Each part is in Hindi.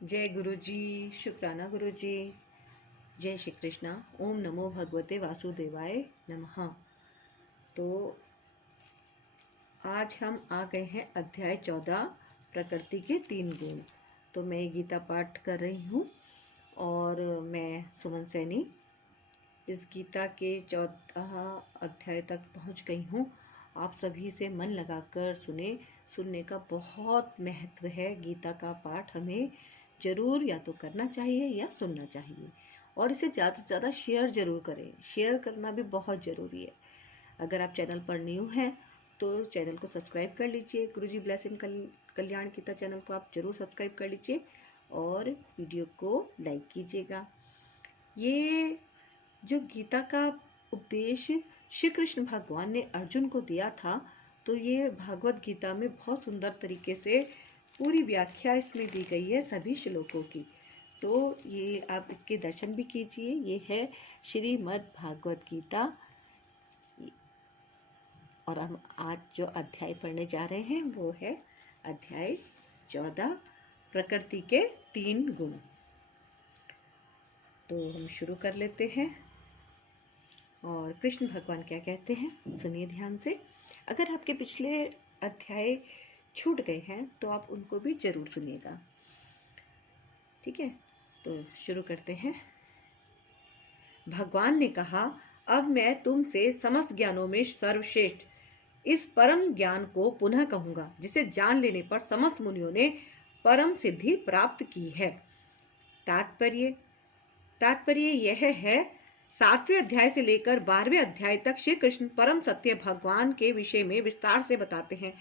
जय गुरु जी, शुक्राना गुरु जी। जय श्री कृष्णा। ओम नमो भगवते वासुदेवाय नमः। तो आज हम आ गए हैं अध्याय 14 प्रकृति के 3 गुण। तो मैं गीता पाठ कर रही हूँ और मैं सुमन सैनी इस गीता के 14 अध्याय तक पहुँच गई हूँ। आप सभी से मन लगाकर सुनने का बहुत महत्व है। गीता का पाठ हमें जरूर या तो करना चाहिए या सुनना चाहिए, और इसे ज़्यादा से ज़्यादा शेयर जरूर करें। शेयर करना भी बहुत ज़रूरी है। अगर आप चैनल पर न्यू हैं तो चैनल को सब्सक्राइब कर लीजिए। गुरुजी ब्लेसिंग कल्याण गीता चैनल को आप जरूर सब्सक्राइब कर लीजिए और वीडियो को लाइक कीजिएगा। ये जो गीता का उपदेश श्री कृष्ण भगवान ने अर्जुन को दिया था, तो ये भागवत गीता में बहुत सुंदर तरीके से पूरी व्याख्या इसमें दी गई है सभी श्लोकों की। तो ये आप इसके दर्शन भी कीजिए। ये है श्रीमद् भागवत गीता और हम आज जो अध्याय पढ़ने जा रहे हैं वो है अध्याय 14 प्रकृति के 3 गुण। तो हम शुरू कर लेते हैं और कृष्ण भगवान क्या कहते हैं सुनिए ध्यान से। अगर आपके पिछले अध्याय छूट गए हैं तो आप उनको भी जरूर सुनिएगा, ठीक है। तो शुरू करते हैं। भगवान ने कहा, अब मैं तुमसे समस्त ज्ञानों में सर्वश्रेष्ठ इस परम ज्ञान को पुनः कहूंगा, जिसे जान लेने पर समस्त मुनियों ने परम सिद्धि प्राप्त की है। तात्पर्य यह है, 7वें अध्याय से लेकर 12वें अध्याय तक श्री कृष्ण परम सत्य भगवान के विषय में विस्तार से बताते हैं।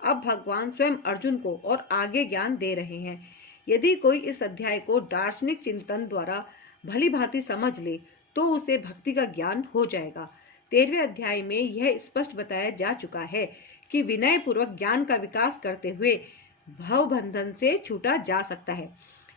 अब भगवान स्वयं अर्जुन को और आगे ज्ञान दे रहे हैं। यदि कोई इस अध्याय को दार्शनिक चिंतन द्वारा भली भांति समझ ले तो उसे भक्ति का ज्ञान हो जाएगा। 13वें अध्याय में यह स्पष्ट बताया जा चुका है कि विनय पूर्वक ज्ञान का विकास करते हुए भव बंधन से छूटा जा सकता है।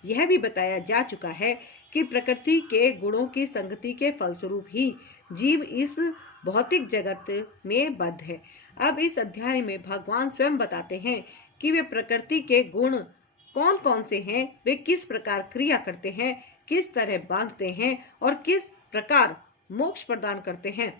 यह भी बताया जा चुका है कि प्रकृति के गुणों की संगति के फलस्वरूप ही जीव इस भौतिक जगत में बद्ध है। अब इस अध्याय में भगवान स्वयं बताते हैं कि वे प्रकृति के गुण कौन कौन से हैं, वे किस प्रकार क्रिया करते हैं, किस तरह बांधते हैं और किस प्रकार मोक्ष प्रदान करते हैं।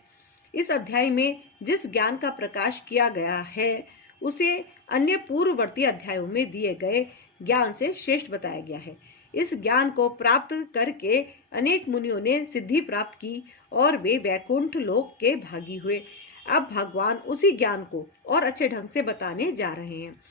इस अध्याय में जिस ज्ञान का प्रकाश किया गया है उसे अन्य पूर्ववर्ती अध्यायों में दिए गए ज्ञान से श्रेष्ठ बताया गया है। इस ज्ञान को प्राप्त करके अनेक मुनियों ने सिद्धि प्राप्त की और वे वैकुंठ लोक के भागी हुए। अब भगवान उसी ज्ञान को और अच्छे ढंग से बताने जा रहे हैं।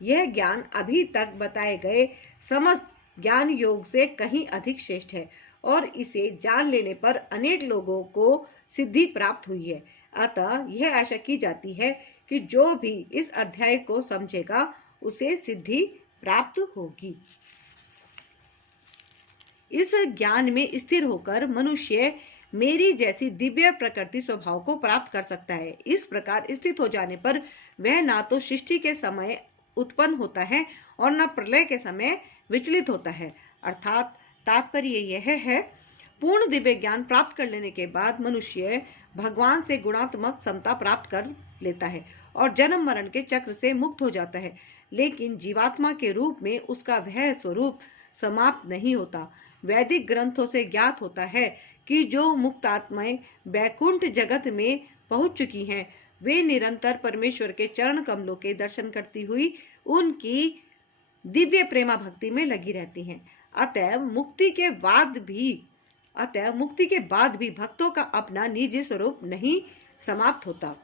यह ज्ञान अभी तक बताए गए समस्त ज्ञान योग से कहीं अधिक श्रेष्ठ है और इसे जान लेने पर अनेक लोगों को सिद्धि प्राप्त हुई है। अतः यह आशा की जाती है कि जो भी इस अध्याय को समझेगा उसे सिद्धि प्राप्त होगी। इस ज्ञान में स्थिर होकर मनुष्य मेरी जैसी दिव्य प्रकृति स्वभाव को प्राप्त कर सकता है। इस प्रकार स्थित हो जाने पर वह ना तो सृष्टि के समय उत्पन्न होता है और न प्रलय के समय विचलित होता है। अर्थात तात्पर्य यह है, पूर्ण दिव्य ज्ञान प्राप्त कर लेने के बाद मनुष्य भगवान से गुणात्मक समता प्राप्त कर लेता है और जन्म मरण के चक्र से मुक्त हो जाता है। लेकिन जीवात्मा के रूप में उसका वह स्वरूप समाप्त नहीं होता। वैदिक ग्रंथों से ज्ञात होता है कि जो मुक्त आत्माएं वैकुंठ जगत में पहुंच चुकी हैं, वे निरंतर परमेश्वर के चरण कमलों के दर्शन करती हुई उनकी दिव्य प्रेमा भक्ति में लगी रहती हैं। अतः मुक्ति के बाद भी भक्तों का अपना निजी स्वरूप नहीं समाप्त होता।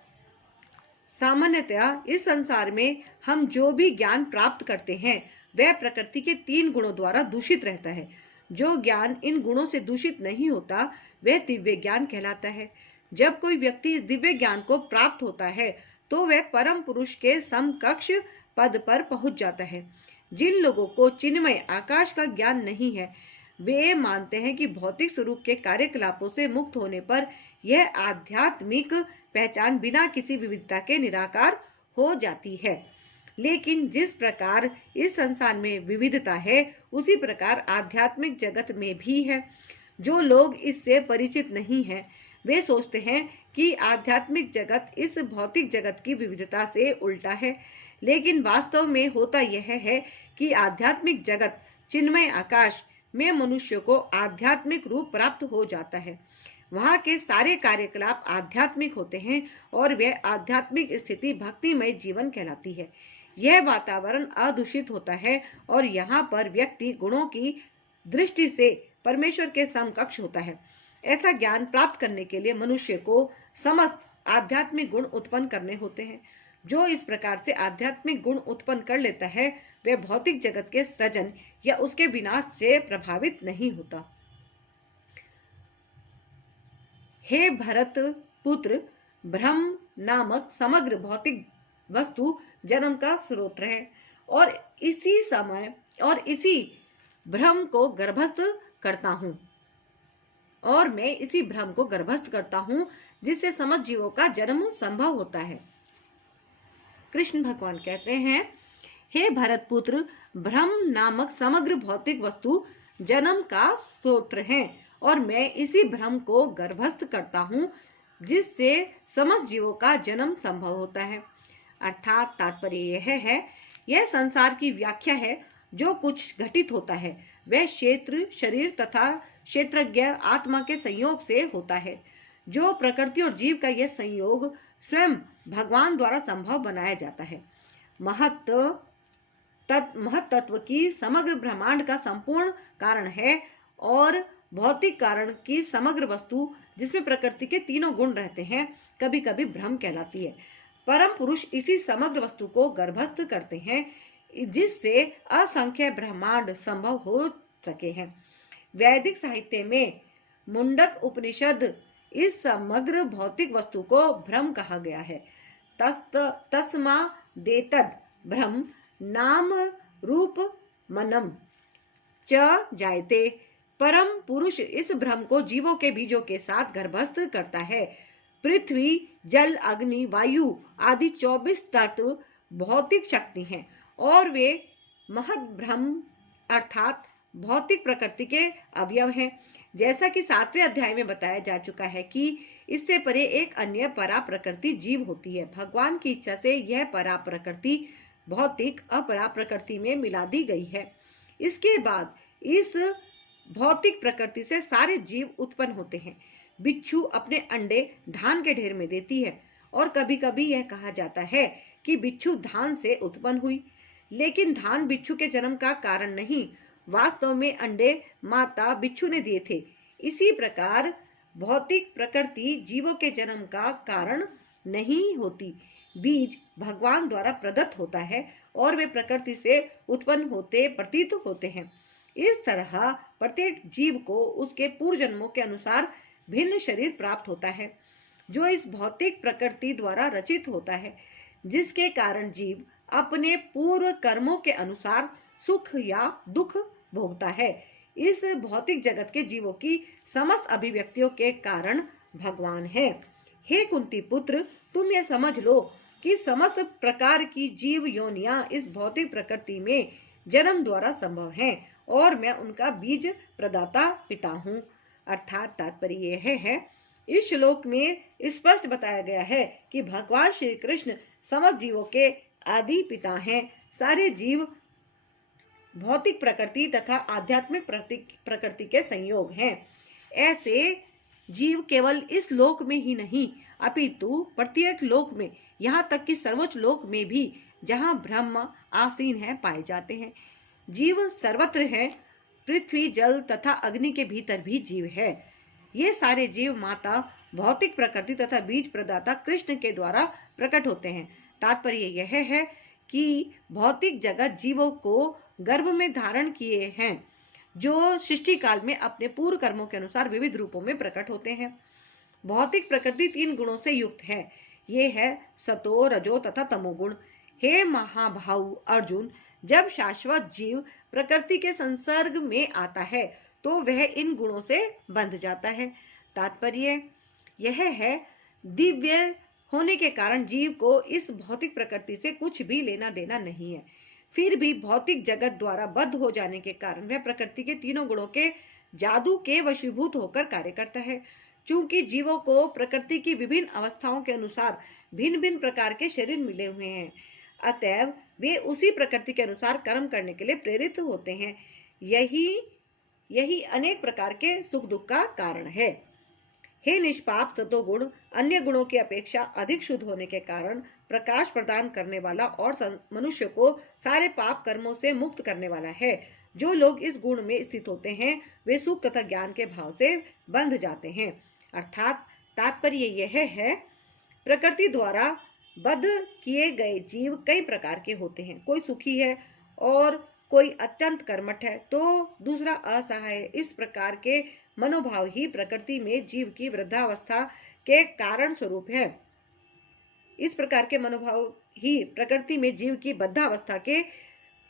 सामान्यतः इस संसार में हम जो भी ज्ञान प्राप्त करते हैं वह प्रकृति के 3 गुणों द्वारा दूषित रहता है। जो ज्ञान इन गुणों से दूषित नहीं होता वह दिव्य ज्ञान कहलाता है। जब कोई व्यक्ति इस दिव्य ज्ञान को प्राप्त होता है तो वह परम पुरुष के समकक्ष पद पर पहुंच जाता है। जिन लोगों को चिन्मय आकाश का ज्ञान नहीं है वे मानते हैं कि भौतिक स्वरूप के कार्यकलापों से मुक्त होने पर यह आध्यात्मिक पहचान बिना किसी विविधता के निराकार हो जाती है। लेकिन जिस प्रकार इस संसार में विविधता है उसी प्रकार आध्यात्मिक जगत में भी है। जो लोग इससे परिचित नहीं हैं वे सोचते हैं कि आध्यात्मिक जगत इस भौतिक जगत की विविधता से उल्टा है, लेकिन वास्तव में होता यह है कि आध्यात्मिक जगत चिन्मय आकाश में मनुष्य को आध्यात्मिक रूप प्राप्त हो जाता है। वहाँ के सारे कार्यकलाप आध्यात्मिक होते हैं और वह आध्यात्मिक स्थिति भक्तिमय जीवन कहलाती है। यह वातावरण अदूषित होता है और यहाँ पर व्यक्ति गुणों की दृष्टि से परमेश्वर के समकक्ष होता है। ऐसा ज्ञान प्राप्त करने के लिए मनुष्य को समस्त आध्यात्मिक गुण उत्पन्न करने होते हैं। जो इस प्रकार से आध्यात्मिक गुण उत्पन्न कर लेता है वह भौतिक जगत के सृजन या उसके विनाश से प्रभावित नहीं होता। हे भरत पुत्र, ब्रह्म नामक समग्र भौतिक वस्तु जन्म का स्रोत है और इसी भ्रम को गर्भस्थ करता हूँ और मैं इसी भ्रम को गर्भस्थ करता हूँ जिससे समस्त जीवों का जन्म संभव होता है। कृष्ण भगवान कहते हैं, हे भरत पुत्र, ब्रह्म नामक समग्र भौतिक वस्तु जन्म का स्रोत है और मैं इसी भ्रम को गर्भस्थ करता हूँ जिससे समस्त जीवों का जन्म संभव होता है। अर्थात तात्पर्य यह है, यह संसार की व्याख्या है। जो कुछ घटित होता है वह क्षेत्र, शरीर तथा क्षेत्रज्ञ आत्मा के संयोग से होता है। जो प्रकृति और जीव का यह संयोग स्वयं भगवान द्वारा संभव बनाया जाता है। महत्त्व की समग्र ब्रह्मांड का संपूर्ण कारण है और भौतिक कारण की समग्र वस्तु जिसमें प्रकृति के तीनों गुण रहते हैं कभी कभी ब्रह्म कहलाती है। परम पुरुष इसी समग्र वस्तु को गर्भस्थ करते हैं जिससे असंख्य ब्रह्मांड संभव हो सके हैं। वैदिक साहित्य में मुंडक उपनिषद इस समग्र भौतिक वस्तु को ब्रह्म कहा गया है। तस्मा देतद ब्रह्म नाम रूप मनम च जायते। परम पुरुष इस ब्रह्म को जीवों के बीजों के साथ गर्भस्थ करता है। पृथ्वी, जल, अग्नि, वायु आदि 24 तत्व भौतिक शक्ति हैं और वे महद ब्रह्म अर्थात भौतिक प्रकृति के अवयव हैं। जैसा कि 7वें अध्याय में बताया जा चुका है कि इससे परे एक अन्य परा प्रकृति जीव होती है। भगवान की इच्छा से यह परा प्रकृति भौतिक अपरा प्रकृति में मिला दी गई है। इसके बाद इस भौतिक प्रकृति से सारे जीव उत्पन्न होते हैं। बिच्छू अपने अंडे धान के ढेर में देती है और कभी कभी यह कहा जाता है कि बिच्छू धान से उत्पन्न हुई, लेकिन धान बिच्छू के जन्म का कारण नहीं, वास्तव में अंडे माता बिच्छू ने दिए थे। इसी प्रकार भौतिक प्रकृति जीवों के जन्म का कारण नहीं होती। बीज भगवान द्वारा प्रदत्त होता है और वे प्रकृति से उत्पन्न होते प्रतीत होते हैं। इस तरह प्रत्येक जीव को उसके पूर्व जन्मों के अनुसार भिन्न शरीर प्राप्त होता है जो इस भौतिक प्रकृति द्वारा रचित होता है, जिसके कारण जीव अपने पूर्व कर्मों के अनुसार सुख या दुख भोगता है। इस भौतिक जगत के जीवों की समस्त अभिव्यक्तियों के कारण भगवान है। हे कुंती पुत्र, तुम यह समझ लो कि समस्त प्रकार की जीव योनियां इस भौतिक प्रकृति में जन्म द्वारा संभव हैं और मैं उनका बीज प्रदाता पिता हूँ। अर्थात तात्पर्य यह है, इस श्लोक में स्पष्ट बताया गया है कि भगवान श्री कृष्ण समस्त जीवों के आदि पिता हैं। सारे जीव भौतिक प्रकृति तथा आध्यात्मिक प्रकृति के संयोग हैं। ऐसे जीव केवल इस लोक में ही नहीं अपितु प्रत्येक लोक में, यहाँ तक कि सर्वोच्च लोक में भी जहाँ ब्रह्म आसीन है पाए जाते हैं। जीव सर्वत्र है। पृथ्वी, जल तथा अग्नि के भीतर भी जीव है। ये सारे जीव माता भौतिक प्रकृति तथा बीज प्रदाता कृष्ण के द्वारा प्रकट होते हैं। तात्पर्य यह है कि भौतिक जगत जीवों को गर्भ में धारण किए हैं जो सृष्टि काल में अपने पूर्व कर्मों के अनुसार विविध रूपों में प्रकट होते हैं। भौतिक प्रकृति 3 गुणों से युक्त है। ये है सतो, रजो तथा तमोगुण। हे महाभाव अर्जुन, जब शाश्वत जीव प्रकृति के संसर्ग में आता है तो वह इन गुणों से बंध जाता है। तात्पर्य यह है, दिव्य होने के कारण जीव को इस भौतिक प्रकृति से कुछ भी लेना देना नहीं है। फिर भी भौतिक जगत द्वारा बद्ध हो जाने के कारण वह प्रकृति के तीनों गुणों के जादू के वशीभूत होकर कार्य करता है। चूंकि जीवों को प्रकृति की विभिन्न अवस्थाओं के अनुसार भिन्न भिन्न प्रकार के शरीर मिले हुए हैं, अतएव वे उसी प्रकृति के अनुसार कर्म करने के लिए प्रेरित होते हैं। यही यही अनेक प्रकार के सुख दुख का कारण है। हे निष्पाप सतोगुण अन्य गुणों की अपेक्षा अधिक शुद्ध होने के कारण प्रकाश प्रदान करने वाला और मनुष्य को सारे पाप कर्मों से मुक्त करने वाला है। जो लोग इस गुण में स्थित होते हैं वे सुख तथा ज्ञान के भाव से बंध जाते हैं। अर्थात तात्पर्य यह है, प्रकृति द्वारा बद्ध किए गए जीव कई प्रकार के होते हैं। कोई सुखी है और कोई अत्यंत कर्मठ है तो दूसरा असहाय है। इस प्रकार के मनोभाव ही प्रकृति में जीव की वृद्धावस्था के कारण स्वरूप है। इस प्रकार के मनोभाव ही प्रकृति में जीव की बद्धावस्था के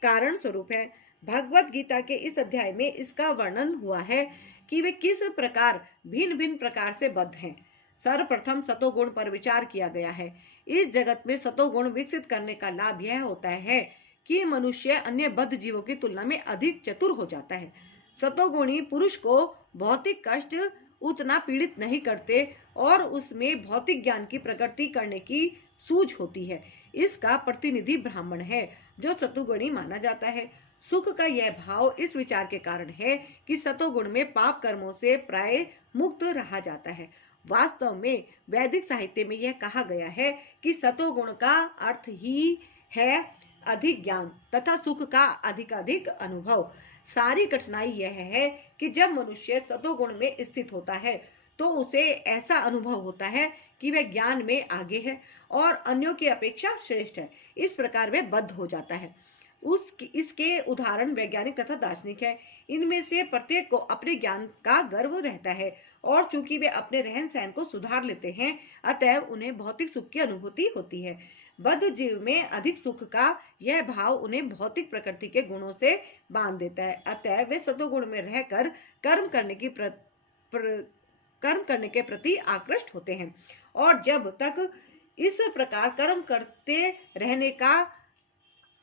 कारण स्वरूप है। भगवत गीता के इस अध्याय में इसका वर्णन हुआ है कि वे किस प्रकार भिन्न भिन्न प्रकार से बद्ध हैं। सर्वप्रथम सतोगुण पर विचार किया गया है। इस जगत में सतोगुण विकसित करने का लाभ यह होता है कि मनुष्य अन्य बद्ध जीवों की तुलना में अधिक चतुर हो जाता है। सतोगुणी पुरुष को भौतिक कष्ट उतना पीड़ित नहीं करते और उसमें भौतिक ज्ञान की प्रगति करने की सूझ होती है। इसका प्रतिनिधि ब्राह्मण है जो सतोगुणी माना जाता है। सुख का यह भाव इस विचार के कारण है कि सतोगुण में पाप कर्मों से प्राय मुक्त रहा जाता है। वास्तव में वैदिक साहित्य में यह कहा गया है कि सतोगुण का अर्थ ही है अधिक ज्ञान तथा सुख का अधिकाधिक अनुभव। सारी कठिनाई यह है कि जब मनुष्य सतोगुण में स्थित होता है तो उसे ऐसा अनुभव होता है कि वह ज्ञान में आगे है और अन्यों की अपेक्षा श्रेष्ठ है। इस प्रकार वह बद्ध हो जाता है। इसके उदाहरण वैज्ञानिक तथा दार्शनिक है। इनमें से प्रत्येक को अपने ज्ञान का गर्व रहता है और चूंकि वे अपने रहन सहन को सुधार लेते हैं अतएव उन्हें भौतिक सुख की अनुभूति होती है। बद्ध जीव में अधिक सुख का यह भाव उन्हें भौतिक प्रकृति के गुणों से बांध देता है। अतएव वे सतोगुण में रहकर कर्म करने के प्रति आकृष्ट होते हैं और जब तक इस प्रकार कर्म करते रहने का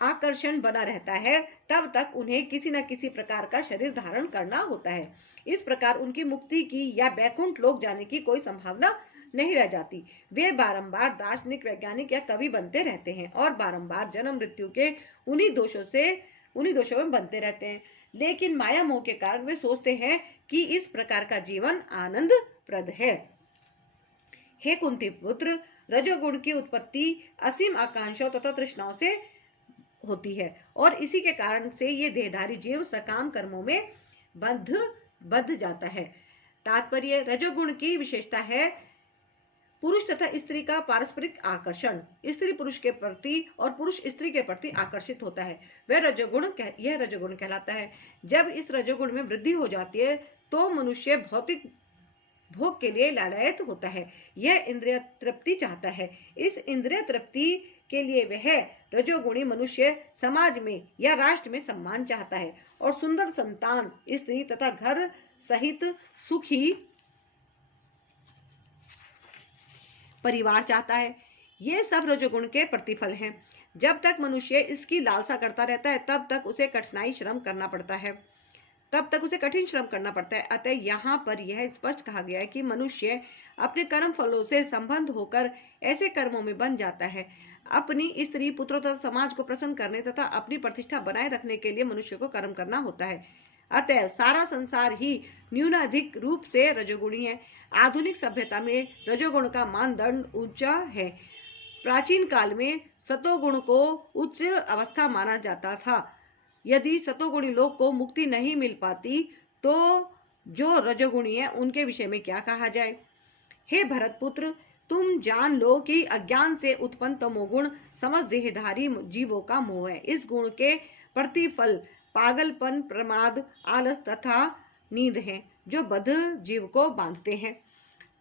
आकर्षण बना रहता है तब तक उन्हें किसी न किसी प्रकार का शरीर धारण करना होता है। इस प्रकार उनकी मुक्ति की या बैकुंठ लोक जाने की कोई संभावना नहीं रह जाती। वे बारंबार दार्शनिक, वैज्ञानिक या कवि बनते रहते हैं और बारंबार जन्म मृत्यु के उन्हीं दोषों में बनते रहते हैं। लेकिन माया मोह के कारण वे सोचते हैं कि इस प्रकार का जीवन आनंद प्रद है। हे कुंती पुत्र, रजोगुण की उत्पत्ति असीम आकांक्षाओं तथा तृष्णाओं से होती है और इसी के कारण से ये देहधारी जीव सकाम कर्मों में बद्ध जाता है। तात्पर्य, रजोगुण की विशेषता है पुरुष तथा स्त्री का पारस्परिक आकर्षण। स्त्री पुरुष के प्रति और पुरुष स्त्री के प्रति आकर्षित होता है। यह रजोगुण कहलाता है। जब इस रजोगुण में वृद्धि हो जाती है तो मनुष्य भौतिक भोग के लिए लालायित होता है। यह इंद्रिय तृप्ति चाहता है। इस इंद्रिय तृप्ति के लिए वह रजोगुणी मनुष्य समाज में या राष्ट्र में सम्मान चाहता है और सुंदर संतान, स्त्री तथा घर सहित सुखी परिवार चाहता है। ये सब रजोगुण के प्रतिफल हैं। जब तक मनुष्य इसकी लालसा करता रहता है तब तक उसे कठिन श्रम करना पड़ता है। अतः यहाँ पर यह स्पष्ट कहा गया है कि मनुष्य अपने कर्म फलों से संबंध होकर ऐसे कर्मों में बन जाता है। अपनी स्त्री, पुत्रों तथा समाज को प्रसन्न करने तथा अपनी प्रतिष्ठा बनाए रखने के लिए मनुष्य को कर्म करना होता है। अतः सारा संसार ही न्यूनाधिक रूप से रजोगुणी है। आधुनिक सभ्यता में रजोगुण का मानदंड ऊंचा है। प्राचीन काल में सतोगुण को उच्च अवस्था माना जाता था। यदि सतोगुणी लोग को मुक्ति नहीं मिल पाती तो जो रजोगुणी है उनके विषय में क्या कहा जाए। हे भरतपुत्र, तुम जान लो कि अज्ञान से उत्पन्न तमोगुण समस्त देहधारी जीवों का मोह है। इस गुण के प्रतिफल पागलपन, प्रमाद, आलस तथा नींद है जो बद्ध जीव को बांधते हैं।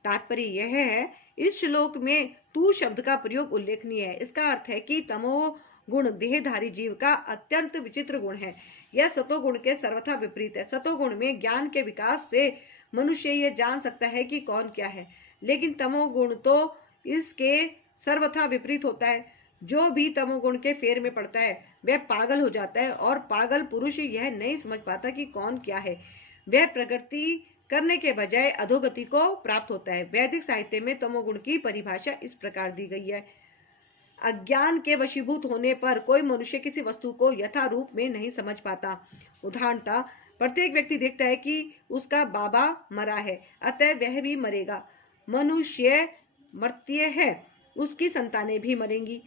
तात्पर्य यह है, इस श्लोक में तू शब्द का प्रयोग उल्लेखनीय है। इसका अर्थ है कि तमो गुण देहधारी जीव का अत्यंत विचित्र गुण है। यह सतोगुण के सर्वथा विपरीत है। सतोगुण में ज्ञान के विकास से मनुष्य यह जान सकता है कि कौन क्या है, लेकिन तमोगुण तो इसके सर्वथा विपरीत होता है। जो भी तमोगुण के फेर में पड़ता है वह पागल हो जाता है और पागल पुरुष यह नहीं समझ पाता कि कौन क्या है। वह प्रगति करने के बजाय अधोगति को प्राप्त होता है। वैदिक साहित्य में तमोगुण की परिभाषा इस प्रकार दी गई है, अज्ञान के वशीभूत होने पर कोई मनुष्य किसी वस्तु को यथा रूप में नहीं समझ पाता। उदाहरणतः प्रत्येक व्यक्ति देखता है कि उसका बाबा मरा है, अतः वह भी मरेगा। मनुष्य मर्त्य है, उसकी संतानें भी मरेंगी,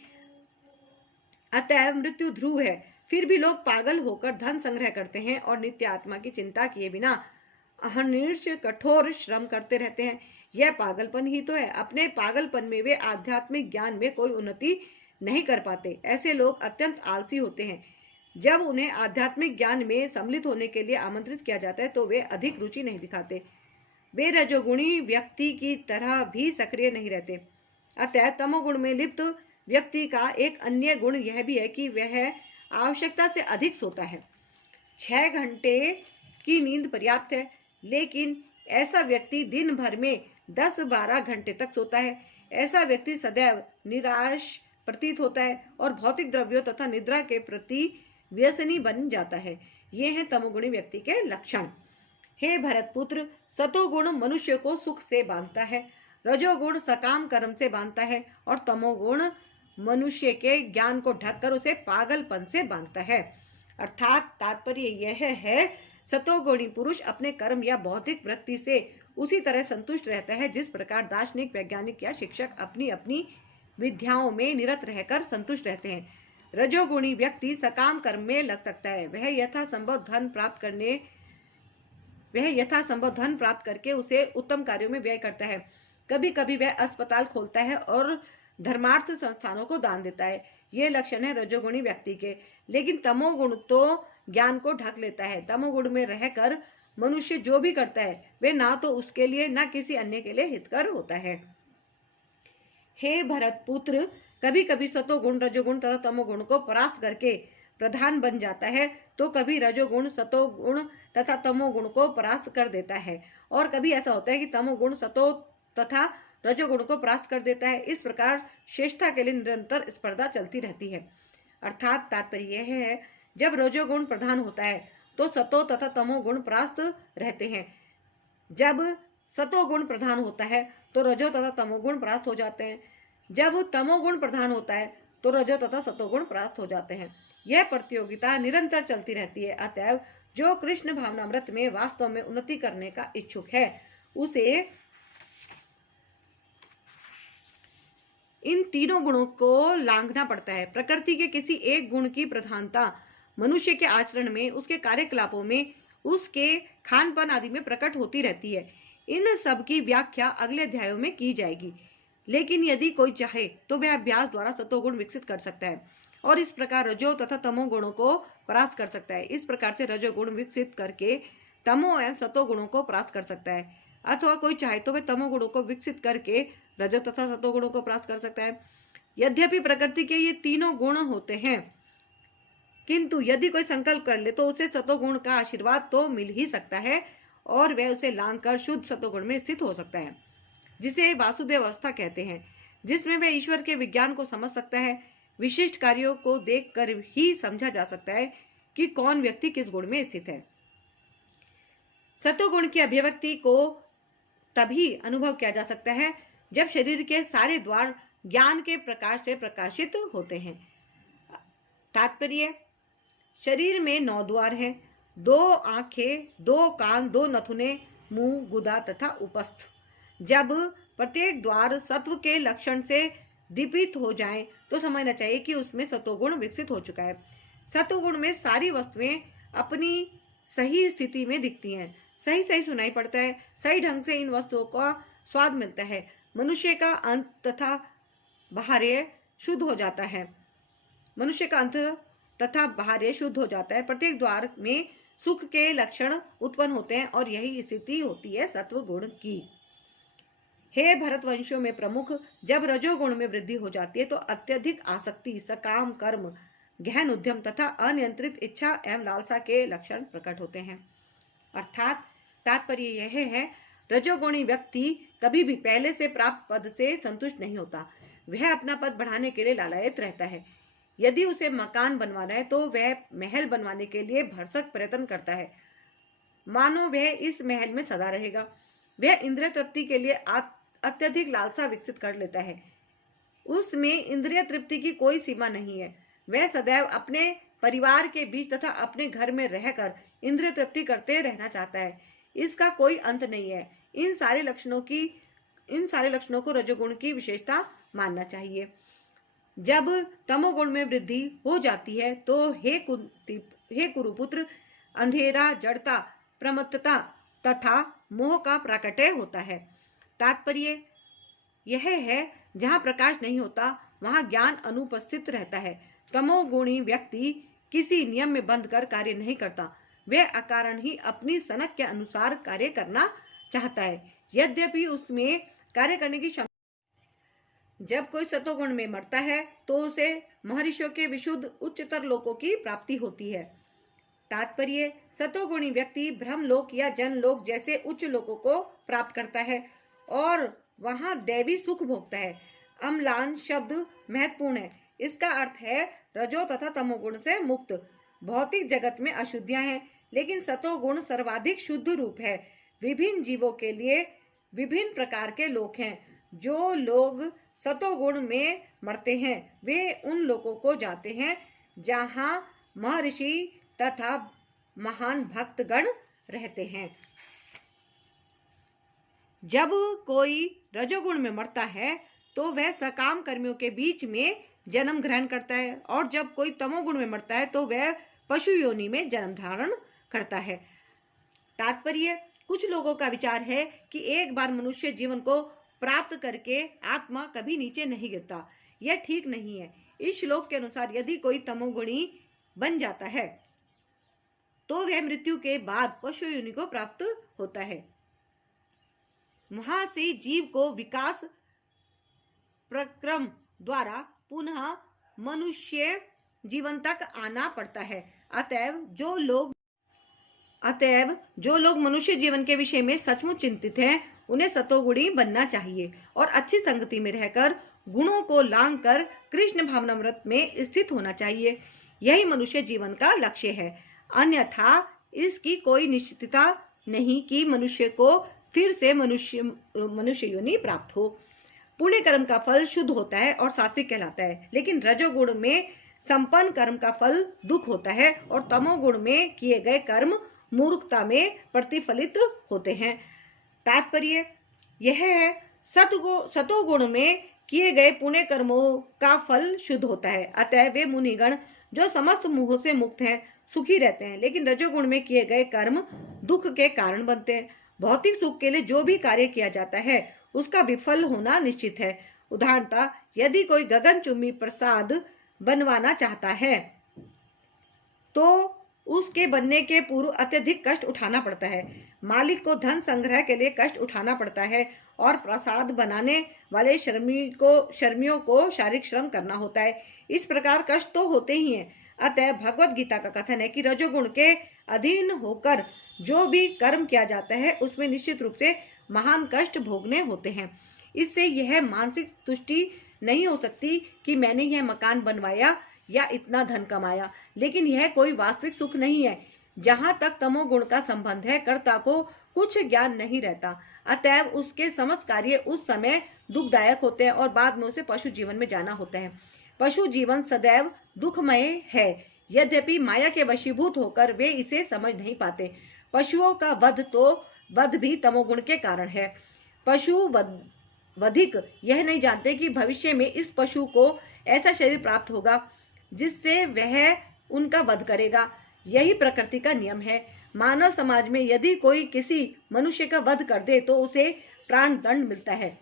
अतः मृत्यु ध्रुव है। फिर भी लोग पागल होकर धन संग्रह करते हैं और नित्य आत्मा की चिंता किए बिना अहर्निश कठोर श्रम करते रहते हैं। यह पागलपन ही तो है। अपने पागलपन में वे आध्यात्मिक ज्ञान में कोई उन्नति नहीं कर पाते। ऐसे लोग अत्यंत आलसी होते हैं। जब उन्हें आध्यात्मिक ज्ञान में सम्मिलित होने के लिए आमंत्रित किया जाता है तो वे अधिक रुचि नहीं दिखाते। वे रजोगुणी व्यक्ति की तरह भी सक्रिय नहीं रहते। अतः तमोगुण में लिप्त व्यक्ति का एक अन्य गुण यह भी है कि वह आवश्यकता से अधिक सोता है। 6 घंटे की नींद पर्याप्त है, लेकिन ऐसा व्यक्ति दिन भर में 10-12 घंटे तक सोता है। ऐसा व्यक्ति सदैव निराश प्रतीत होता है और भौतिक द्रव्यों तथा निद्रा के प्रति व्यसनी बन जाता है। ये हैं तमोगुणी व्यक्ति के लक्षण। हे भरतपुत्र, सतोगुण मनुष्य को सुख से बांधता है, रजोगुण सकाम कर्म से बांधता है और तमोगुण मनुष्य के ज्ञान को ढककर उसे पागलपन से बांधता है। अर्थात तात्पर्य यह है, सतोगुणी पुरुष अपने कर्म या बौद्धिक वृत्ति से उसी तरह संतुष्ट रहता है जिस प्रकार दार्शनिक, वैज्ञानिक या शिक्षक अपनी अपनी विद्याओं में निरत रहकर संतुष्ट रहते हैं। रजोगुणी व्यक्ति सकाम कर्म में लग सकता है। वह यथासंभव धन प्राप्त करके उसे उत्तम कार्यों में व्यय करता है। कभी कभी वह अस्पताल खोलता है और धर्मार्थ संस्थानों को दान देता है। ये लक्षण है रजोगुणी व्यक्ति के। लेकिन तमोगुण तो ज्ञान को ढक लेता है। तमोगुण में रहकर मनुष्य जो भी करता है वे ना तो उसके लिए ना किसी अन्य के लिए हितकर होता है। हे भरतपुत्र, कभी कभी सतोगुण रजोगुण तथा तमोगुण को परास्त करके प्रधान बन जाता है, तो कभी रजोगुण सतोगुण तथा तमोगुण को परास्त कर देता है, और कभी ऐसा होता है कि तमोगुण सतो तथा रजोगुण को परास्त कर देता है। इस प्रकार श्रेष्ठता के लिए निरंतर स्पर्धा चलती रहती है। अर्थात तात्पर्य यह है, जब रजोगुण प्रधान होता है तो सतो तथा तमोगुण परास्त रहते हैं। जब सतोगुण प्रधान होता है तो रजो तथा तमोगुण परास्त हो जाते हैं। जब तमोगुण प्रधान होता है तो रजो तथा सतोगुण परास्त हो जाते हैं। यह प्रतियोगिता निरंतर चलती रहती है। अतएव जो कृष्ण भावनामृत में वास्तव में उन्नति करने का इच्छुक है, उसे इन तीनों गुणों को लांघना पड़ता है। प्रकृति के किसी एक गुण की प्रधानता मनुष्य के आचरण में, उसके कार्यकलापों में, उसके खानपान आदि में प्रकट होती रहती है। इन सब की व्याख्या अगले अध्यायों में की जाएगी। लेकिन यदि कोई चाहे तो वह अभ्यास द्वारा सतोगुण विकसित कर सकता है और इस प्रकार रजो तथा तमो गुणों को परास्त कर सकता है। इस प्रकार से रजोगुण विकसित करके तमो एवं सतोगुणों को परास्त कर सकता है, अथवा कोई चाहे तो वह तमोगुणों को विकसित करके रजो तथा सतोगुणों को परास्त कर सकता है। यद्यपि प्रकृति के ये तीनों गुण होते हैं, किंतु यदि कोई संकल्प कर ले तो उसे सतोगुण का आशीर्वाद तो मिल ही सकता है और वह उसे लांघकर शुद्ध सतोगुण में स्थित हो सकता है, जिसे वासुदेव अवस्था कहते हैं, जिसमें वह ईश्वर के विज्ञान को समझ सकता है। विशिष्ट कार्यों को देखकर ही समझा जा सकता है कि कौन व्यक्ति किस गुण में स्थित है। सतोगुण की अभिव्यक्ति को तभी अनुभव किया जा सकता है जब शरीर के सारे द्वार ज्ञान के प्रकाश से प्रकाशित होते हैं। तात्पर्य, शरीर में 9 द्वार हैं, 2 आंखें, 2 कान, 2 नथुने, मुंह, गुदा तथा उपस्थ। जब प्रत्येक द्वार सत्व के लक्षण से दीपित हो जाएं, तो समझना चाहिए कि उसमें सतोगुण विकसित हो चुका है। सतोगुण में सारी वस्तुएं अपनी सही स्थिति में दिखती हैं, सही सही सुनाई पड़ता है, सही ढंग से इन वस्तुओं का स्वाद मिलता है। मनुष्य का अंत तथा बाहर्य शुद्ध हो जाता है। प्रत्येक द्वार में सुख के लक्षण उत्पन्न होते हैं और यही स्थिति होती है सत्व गुण की। हे भरतवंशियों में प्रमुख, जब रजोगुण में वृद्धि हो जाती है तो अत्यधिक आसक्ति, सकाम कर्म, गहन उद्यम तथा अनियंत्रित इच्छा एवं लालसा के लक्षण प्रकट होते हैं। अर्थात तात्पर्य यह है, रजोगुणी व्यक्ति कभी भी पहले से प्राप्त पद से संतुष्ट नहीं होता। वह अपना पद बढ़ाने के लिए लालायित रहता है। यदि उसे मकान बनवाना है तो वह महल बनवाने के लिए भरसक प्रयत्न करता है, मानो वह इस महल में सदा रहेगा। वह इंद्रिय तृप्ति के लिए अत्यधिक लालसा विकसित कर लेता है। उसमें इंद्रिय तृप्ति की कोई सीमा नहीं है। वह सदैव अपने परिवार के बीच तथा अपने घर में रहकर इंद्रिय तृप्ति करते रहना चाहता है। इसका कोई अंत नहीं है। इन सारे लक्षणों को रजोगुण की विशेषता मानना चाहिए। जब तमोगुण में वृद्धि हो जाती है तो हे कुरुपुत्र, अंधेरा, जड़ता, प्रमत्तता तथा मोह का प्राकट्य होता है। तात्पर्य यह है, जहाँ प्रकाश नहीं होता वहाँ ज्ञान अनुपस्थित रहता है। तमोगुणी व्यक्ति किसी नियम में बंध कर कार्य नहीं करता। वह अकारण ही अपनी सनक के अनुसार कार्य करना चाहता है, यद्यपि उसमें कार्य करने की क्षमता। जब कोई सतोगुण में मरता है तो उसे महर्षियों के विशुद्ध उच्चतर लोकों की प्राप्ति होती है। तात्पर्य, सतोगुणी व्यक्ति ब्रह्मलोक या जनलोक जैसे उच्च लोकों को प्राप्त करता है और वहां दैवी सुख भोगता है। अम्लान शब्द महत्वपूर्ण है। इसका अर्थ है रजो तथा तमोगुण से मुक्त। भौतिक जगत में अशुद्धियां हैं, लेकिन सतोगुण सर्वाधिक शुद्ध रूप है। विभिन्न जीवों के लिए विभिन्न प्रकार के लोक हैं। जो लोग सतोगुण में मरते हैं वे उन लोगों को जाते हैं जहां महर्षि तथा महान भक्तगण रहते हैं। जब कोई रजोगुण में मरता है तो वह सकाम कर्मियों के बीच में जन्म ग्रहण करता है, और जब कोई तमोगुण में मरता है तो वह पशु योनि में जन्म धारण करता है। तात्पर्य, कुछ लोगों का विचार है कि एक बार मनुष्य जीवन को प्राप्त करके आत्मा कभी नीचे नहीं गिरता। यह ठीक नहीं है। इस श्लोक के अनुसार यदि कोई तमोगुणी बन जाता है तो वह मृत्यु के बाद पशु योनि को प्राप्त होता है। वहां से जीव को विकास प्रक्रम द्वारा पुनः मनुष्य जीवन तक आना पड़ता है। अतएव जो लोग मनुष्य जीवन के विषय में सचमुच चिंतित हैं उन्हें सतोगुणी बनना चाहिए और अच्छी संगति में रहकर गुणों को लांग कर कृष्ण भावनामृत में स्थित होना चाहिए। यही मनुष्य जीवन का लक्ष्य है। अन्यथा इसकी कोई निश्चितता नहीं कि मनुष्य को फिर से मनुष्य योनि प्राप्त हो। पुण्य कर्म का फल शुद्ध होता है और सात्विक कहलाता है, लेकिन रजोगुण में संपन्न कर्म का फल दुख होता है और तमोगुण में किए गए कर्म मूर्खता में प्रतिफलित होते हैं। तात्पर्य यह है, सतोगुण में किए गए पुण्य कर्मों का फल शुद्ध होता है। अतः वे मुनिगण जो समस्त मोह से मुक्त हैं सुखी रहते हैं, लेकिन रजोगुण में किए गए कर्म दुख के कारण बनते हैं। भौतिक सुख के लिए जो भी कार्य किया जाता है उसका विफल होना निश्चित है। उदाहरणतः यदि कोई गगनचुंबी प्रसाद बनवाना चाहता है तो उसके बनने के पूर्व अत्यधिक कष्ट उठाना पड़ता है। मालिक को धन संग्रह के लिए कष्ट उठाना पड़ता है और प्रसाद बनाने वाले श्रमियों को शारीरिक श्रम करना होता है। इस प्रकार कष्ट तो होते ही हैं। अतः भगवत गीता का कथन है कि रजोगुण के अधीन होकर जो भी कर्म किया जाता है उसमें निश्चित रूप से महान कष्ट भोगने होते हैं। इससे यह मानसिक तुष्टि नहीं हो सकती कि मैंने यह मकान बनवाया या इतना धन कमाया, लेकिन यह कोई वास्तविक सुख नहीं है। जहां तक तमोगुण का संबंध है, कर्ता को कुछ ज्ञान नहीं रहता, अतएव उसके समस्त कार्य उस समय दुखदायक होते हैं और बाद में उसे पशु जीवन में जाना होता है। पशु जीवन सदैव दुखमय है, यद्यपि माया के वशीभूत होकर वे इसे समझ नहीं पाते। पशुओं का वध भी तमोगुण के कारण है। पशु वधिक यह नहीं जानते कि भविष्य में इस पशु को ऐसा शरीर प्राप्त होगा जिससे वह उनका वध करेगा। यही प्रकृति का नियम है। मानव समाज में यदि कोई किसी मनुष्य का वध कर दे तो उसे प्राण दंड मिलता है।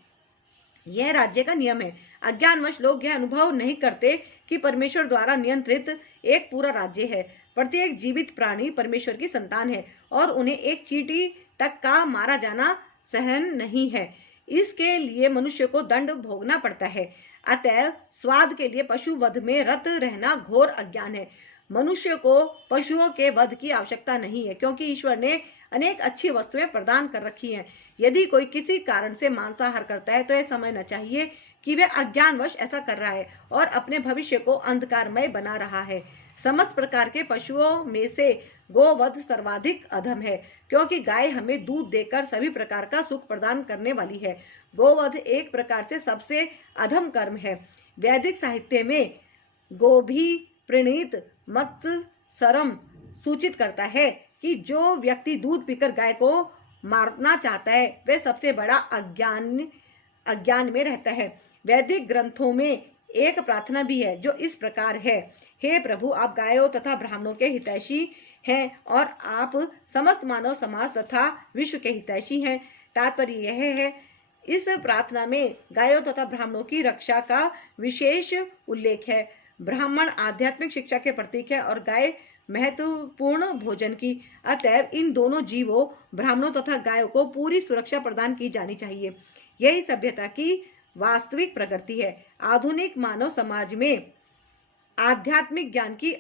यह राज्य का नियम है। अज्ञानवश लोग यह अनुभव नहीं करते कि परमेश्वर द्वारा नियंत्रित एक पूरा राज्य है। प्रत्येक जीवित प्राणी परमेश्वर की संतान है और उन्हें एक चींटी तक का मारा जाना सहन नहीं है। इसके लिए मनुष्य को दंड भोगना पड़ता है। अतएव स्वाद के लिए पशु वध में रत रहना घोर अज्ञान है। मनुष्य को पशुओं के वध की आवश्यकता नहीं है, क्योंकि ईश्वर ने अनेक अच्छी वस्तुएं प्रदान कर रखी हैं। यदि कोई किसी कारण से मांसाहार करता है तो यह समझना चाहिए कि वह अज्ञानवश ऐसा कर रहा है और अपने भविष्य को अंधकारमय बना रहा है। समस्त प्रकार के पशुओं में से गोवध सर्वाधिक अधम है, क्योंकि गाय हमें दूध देकर सभी प्रकार का सुख प्रदान करने वाली है। गोवध एक प्रकार से सबसे अधम कर्म है। वैदिक साहित्य में गोभी प्रणीत मत्सरम सूचित करता है कि जो व्यक्ति दूध पीकर गाय को मारना चाहता है वह सबसे बड़ा अज्ञान में रहता है। वैदिक ग्रंथों में एक प्रार्थना भी है जो इस प्रकार है, हे प्रभु, आप गायों तथा ब्राह्मणों के हितैषी हैं और आप समस्त मानव समाज तथा विश्व के हितैषी हैं। तात्पर्य यह है, इस प्रार्थना में गायों तथा ब्राह्मणों की रक्षा का विशेष उल्लेख है। ब्राह्मण आध्यात्मिक शिक्षा के प्रतीक है और गाय महत्वपूर्ण भोजन की। अतएव इन दोनों जीवों, ब्राह्मणों तथा गायों को पूरी सुरक्षा प्रदान की जानी चाहिए। यही सभ्यता की वास्तविक प्रगति है। आधुनिक मानव समाज में आध्यात्मिक ज्ञान की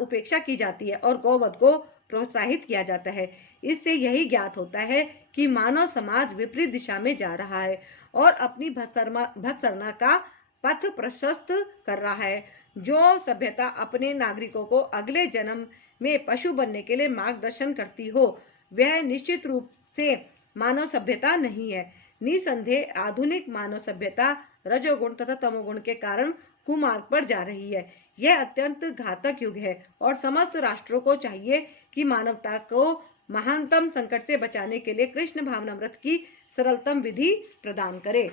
उपेक्षा की जाती है और गौवध को प्रोत्साहित किया जाता है। इससे यही ज्ञात होता है कि मानव समाज विपरीत दिशा में जा रहा है और अपनी भत्सरना का पथ प्रशस्त कर रहा है। जो सभ्यता अपने नागरिकों को अगले जन्म में पशु बनने के लिए मार्गदर्शन करती हो, वह निश्चित रूप से मानव सभ्यता नहीं है। निसंदेह आधुनिक मानव सभ्यता रजोगुण तथा तमोगुण के कारण कुमार्ग पर जा रही है। यह अत्यंत घातक युग है और समस्त राष्ट्रों को चाहिए कि मानवता को महानतम संकट से बचाने के लिए कृष्ण भावनामृत की सरलतम विधि प्रदान करे।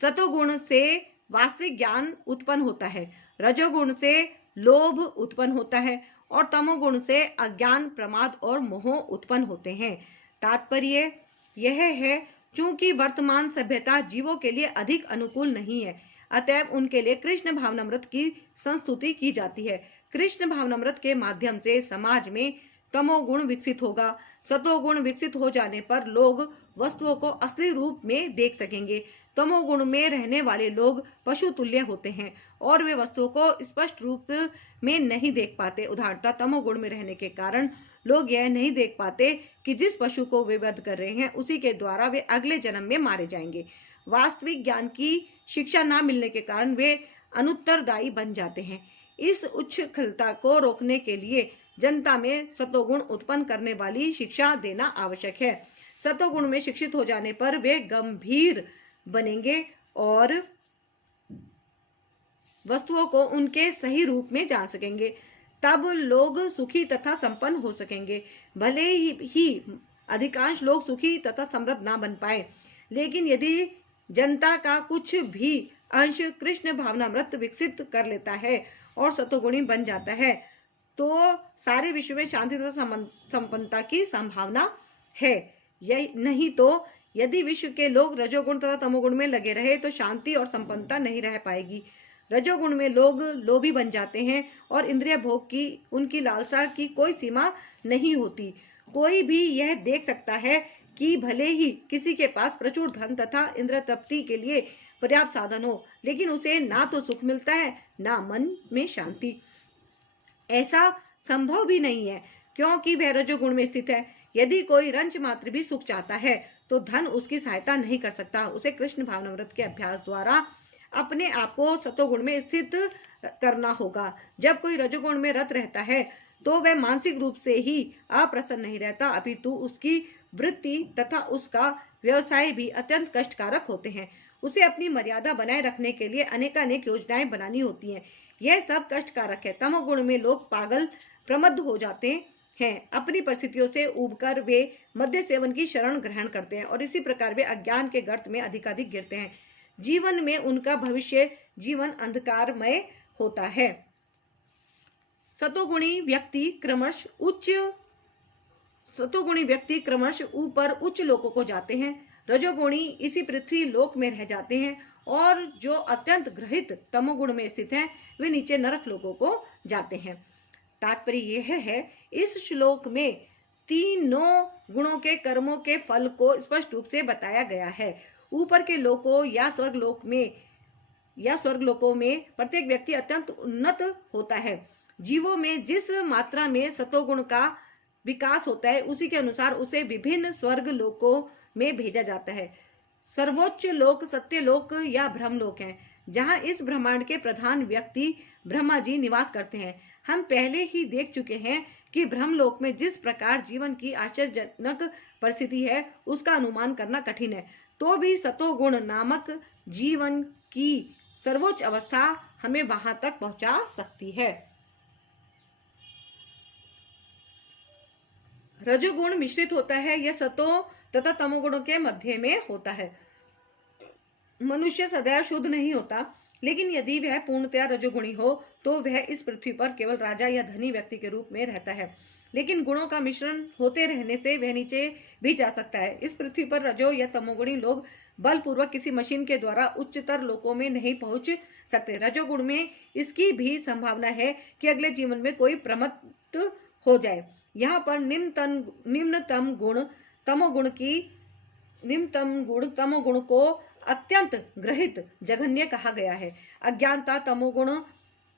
सतोगुण से वास्तविक ज्ञान उत्पन्न होता है, रजोगुण से लोभ उत्पन्न होता है और तमोगुण से अज्ञान, प्रमाद और मोह उत्पन्न होते हैं। तात्पर्य यह है, चूंकि वर्तमान सभ्यता जीवों के लिए अधिक अनुकूल नहीं है, अतएव उनके लिए कृष्ण भावनामृत की संस्तुति की जाती है। कृष्ण भावनामृत के माध्यम से समाज में तमोगुण विकसित होगा। सतोगुण विकसित हो जाने पर लोग वस्तुओं को असली रूप में देख सकेंगे। तमोगुण में रहने वाले लोग पशु तुल्य होते हैं और वे वस्तुओं को स्पष्ट रूप में नहीं देख पाते। उदाहरणतः तमोगुण में रहने के कारण लोग यह नहीं देख पाते कि जिस पशु को वे वध कर रहे हैं उसी के द्वारा वे अगले जन्म में मारे जाएंगे। वास्तविक ज्ञान की शिक्षा न मिलने के कारण वे अनुत्तरदायी बन जाते हैं। इस उच्छृंखलता को रोकने के लिए जनता में सतोगुण उत्पन्न करने वाली शिक्षा देना आवश्यक है। सतोगुण में शिक्षित हो जाने पर वे गंभीर बनेंगे और वस्तुओं को उनके सही रूप में जान सकेंगे। तब लोग सुखी तथा संपन्न हो सकेंगे। भले ही अधिकांश लोग सुखी तथा समृद्ध ना बन पाए, लेकिन यदि जनता का कुछ भी अंश कृष्ण भावनामृत विकसित कर लेता है और सतोगुणी बन जाता है तो सारे विश्व में शांति तथा संपन्नता की संभावना है। यही नहीं तो यदि विश्व के लोग रजोगुण तथा तमोगुण में लगे रहे तो शांति और संपन्नता नहीं रह पाएगी। रजोगुण में लोग लोभी बन जाते हैं और इंद्रिय भोग की उनकी लालसा की कोई सीमा नहीं होती। कोई भी यह देख सकता है कि भले ही किसी के पास प्रचुर धन तथा इंद्रिय तृप्ति के लिए पर्याप्त साधन हो, लेकिन उसे ना तो सुख मिलता है ना मन में शांति। ऐसा संभव भी नहीं है क्योंकि वह रजोगुण में स्थित है। यदि कोई रंच मात्र भी सुख चाहता है तो धन उसकी सहायता नहीं कर सकता। उसे कृष्ण भावनामृत के अभ्यास द्वारा अपने आप को सतोगुण में स्थित करना होगा। जब कोई रजोगुण में रत रहता है तो वह मानसिक रूप से ही अप्रसन्न नहीं रहता, अपितु उसकी वृत्ति तथा उसका व्यवसाय भी अत्यंत कष्टकारक होते हैं। उसे अपनी मर्यादा बनाए रखने के लिए अनेकानेक योजनाएं बनानी होती हैं। यह सब कष्टकारक है। तमोगुण में लोग पागल प्रमद्ध हो जाते हैं। अपनी परिस्थितियों से उबकर वे मद्य सेवन की शरण ग्रहण करते हैं और इसी प्रकार वे अज्ञान के गर्त में अधिकाधिक गिरते हैं। जीवन में उनका भविष्य जीवन अंधकारमय होता है। सतोगुणी व्यक्ति क्रमश ऊपर उच्च लोकों को जाते हैं। रजोगुणी इसी पृथ्वी लोक में रह जाते हैं और जो अत्यंत ग्रहित तमोगुण में स्थित हैं वे नीचे नरक लोकों को जाते हैं। तात्पर्य यह है, इस श्लोक में तीनों गुणों के कर्मों के फल को स्पष्ट रूप से बताया गया है। ऊपर के लोकों या स्वर्ग लोकों में प्रत्येक व्यक्ति अत्यंत उन्नत होता है। जीवों में जिस मात्रा में सतोगुण का विकास होता है उसी के अनुसार उसे विभिन्न स्वर्ग लोकों में भेजा जाता है। सर्वोच्च लोक सत्यलोक या ब्रह्मलोक हैं, जहां इस ब्रह्मांड के प्रधान व्यक्ति ब्रह्मा जी निवास करते हैं। हम पहले ही देख चुके हैं कि ब्रह्मलोक में जिस प्रकार जीवन की आश्चर्यजनक परिस्थिति है उसका अनुमान करना कठिन है, तो भी सतोगुण नामक जीवन की सर्वोच्च अवस्था हमें वहां तक पहुंचा सकती है। रजोगुण मिश्रित होता है, यह सतो तथा तमोगुणों के मध्य में होता है। मनुष्य सदैव शुद्ध नहीं होता, लेकिन यदि वह पूर्णतया रजोगुणी हो तो वह इस पृथ्वी पर केवल राजा या धनी व्यक्ति के रूप में रहता है। लेकिन गुणों का मिश्रण होते रहने से वह नीचे भी जा सकता है। इस पृथ्वी पर रजो या तमोगुणी लोग बलपूर्वक किसी मशीन के द्वारा उच्चतर लोकों में नहीं पहुंच सकते। रजोगुण में इसकी भी संभावना है कि अगले जीवन में कोई प्रमत्त हो जाए। यहाँ पर निम्नतम गुण तमोगुण को अत्यंत ग्रहित जघन्य कहा गया है। अज्ञानता तमोगुण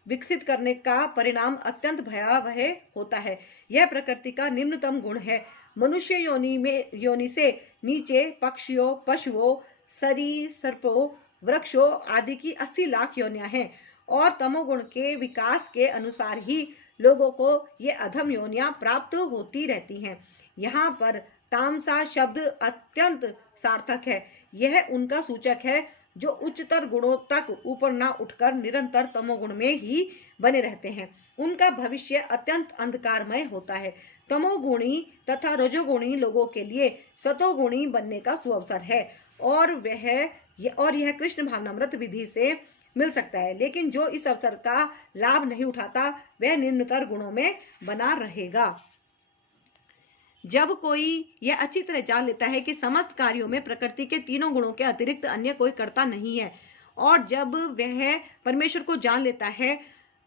विकसित करने का परिणाम अत्यंत भयावह होता है। यह प्रकृति का निम्नतम गुण है। मनुष्य योनि से नीचे पक्षियों, पशुओं, सरीसृपों, वृक्षों आदि की 80 लाख योनियां हैं और तमोगुण के विकास के अनुसार ही लोगों को ये अधम योनियां प्राप्त होती रहती हैं। यहाँ पर तामसा शब्द अत्यंत सार्थक है। यह उनका सूचक है जो उच्चतर गुणों तक ऊपर ना उठकर निरंतर तमोगुण में ही बने रहते हैं। उनका भविष्य अत्यंत अंधकारमय होता है। तमोगुणी तथा रजोगुणी लोगों के लिए सतोगुणी बनने का सुअवसर है और यह कृष्ण भावनामृत विधि से मिल सकता है। लेकिन जो इस अवसर का लाभ नहीं उठाता वह निम्नतर गुणों में बना रहेगा। जब कोई यह अच्छी तरह जान लेता है कि समस्त कार्यों में प्रकृति के तीनों गुणों के अतिरिक्त अन्य कोई कर्ता नहीं है, और जब वह परमेश्वर को जान लेता है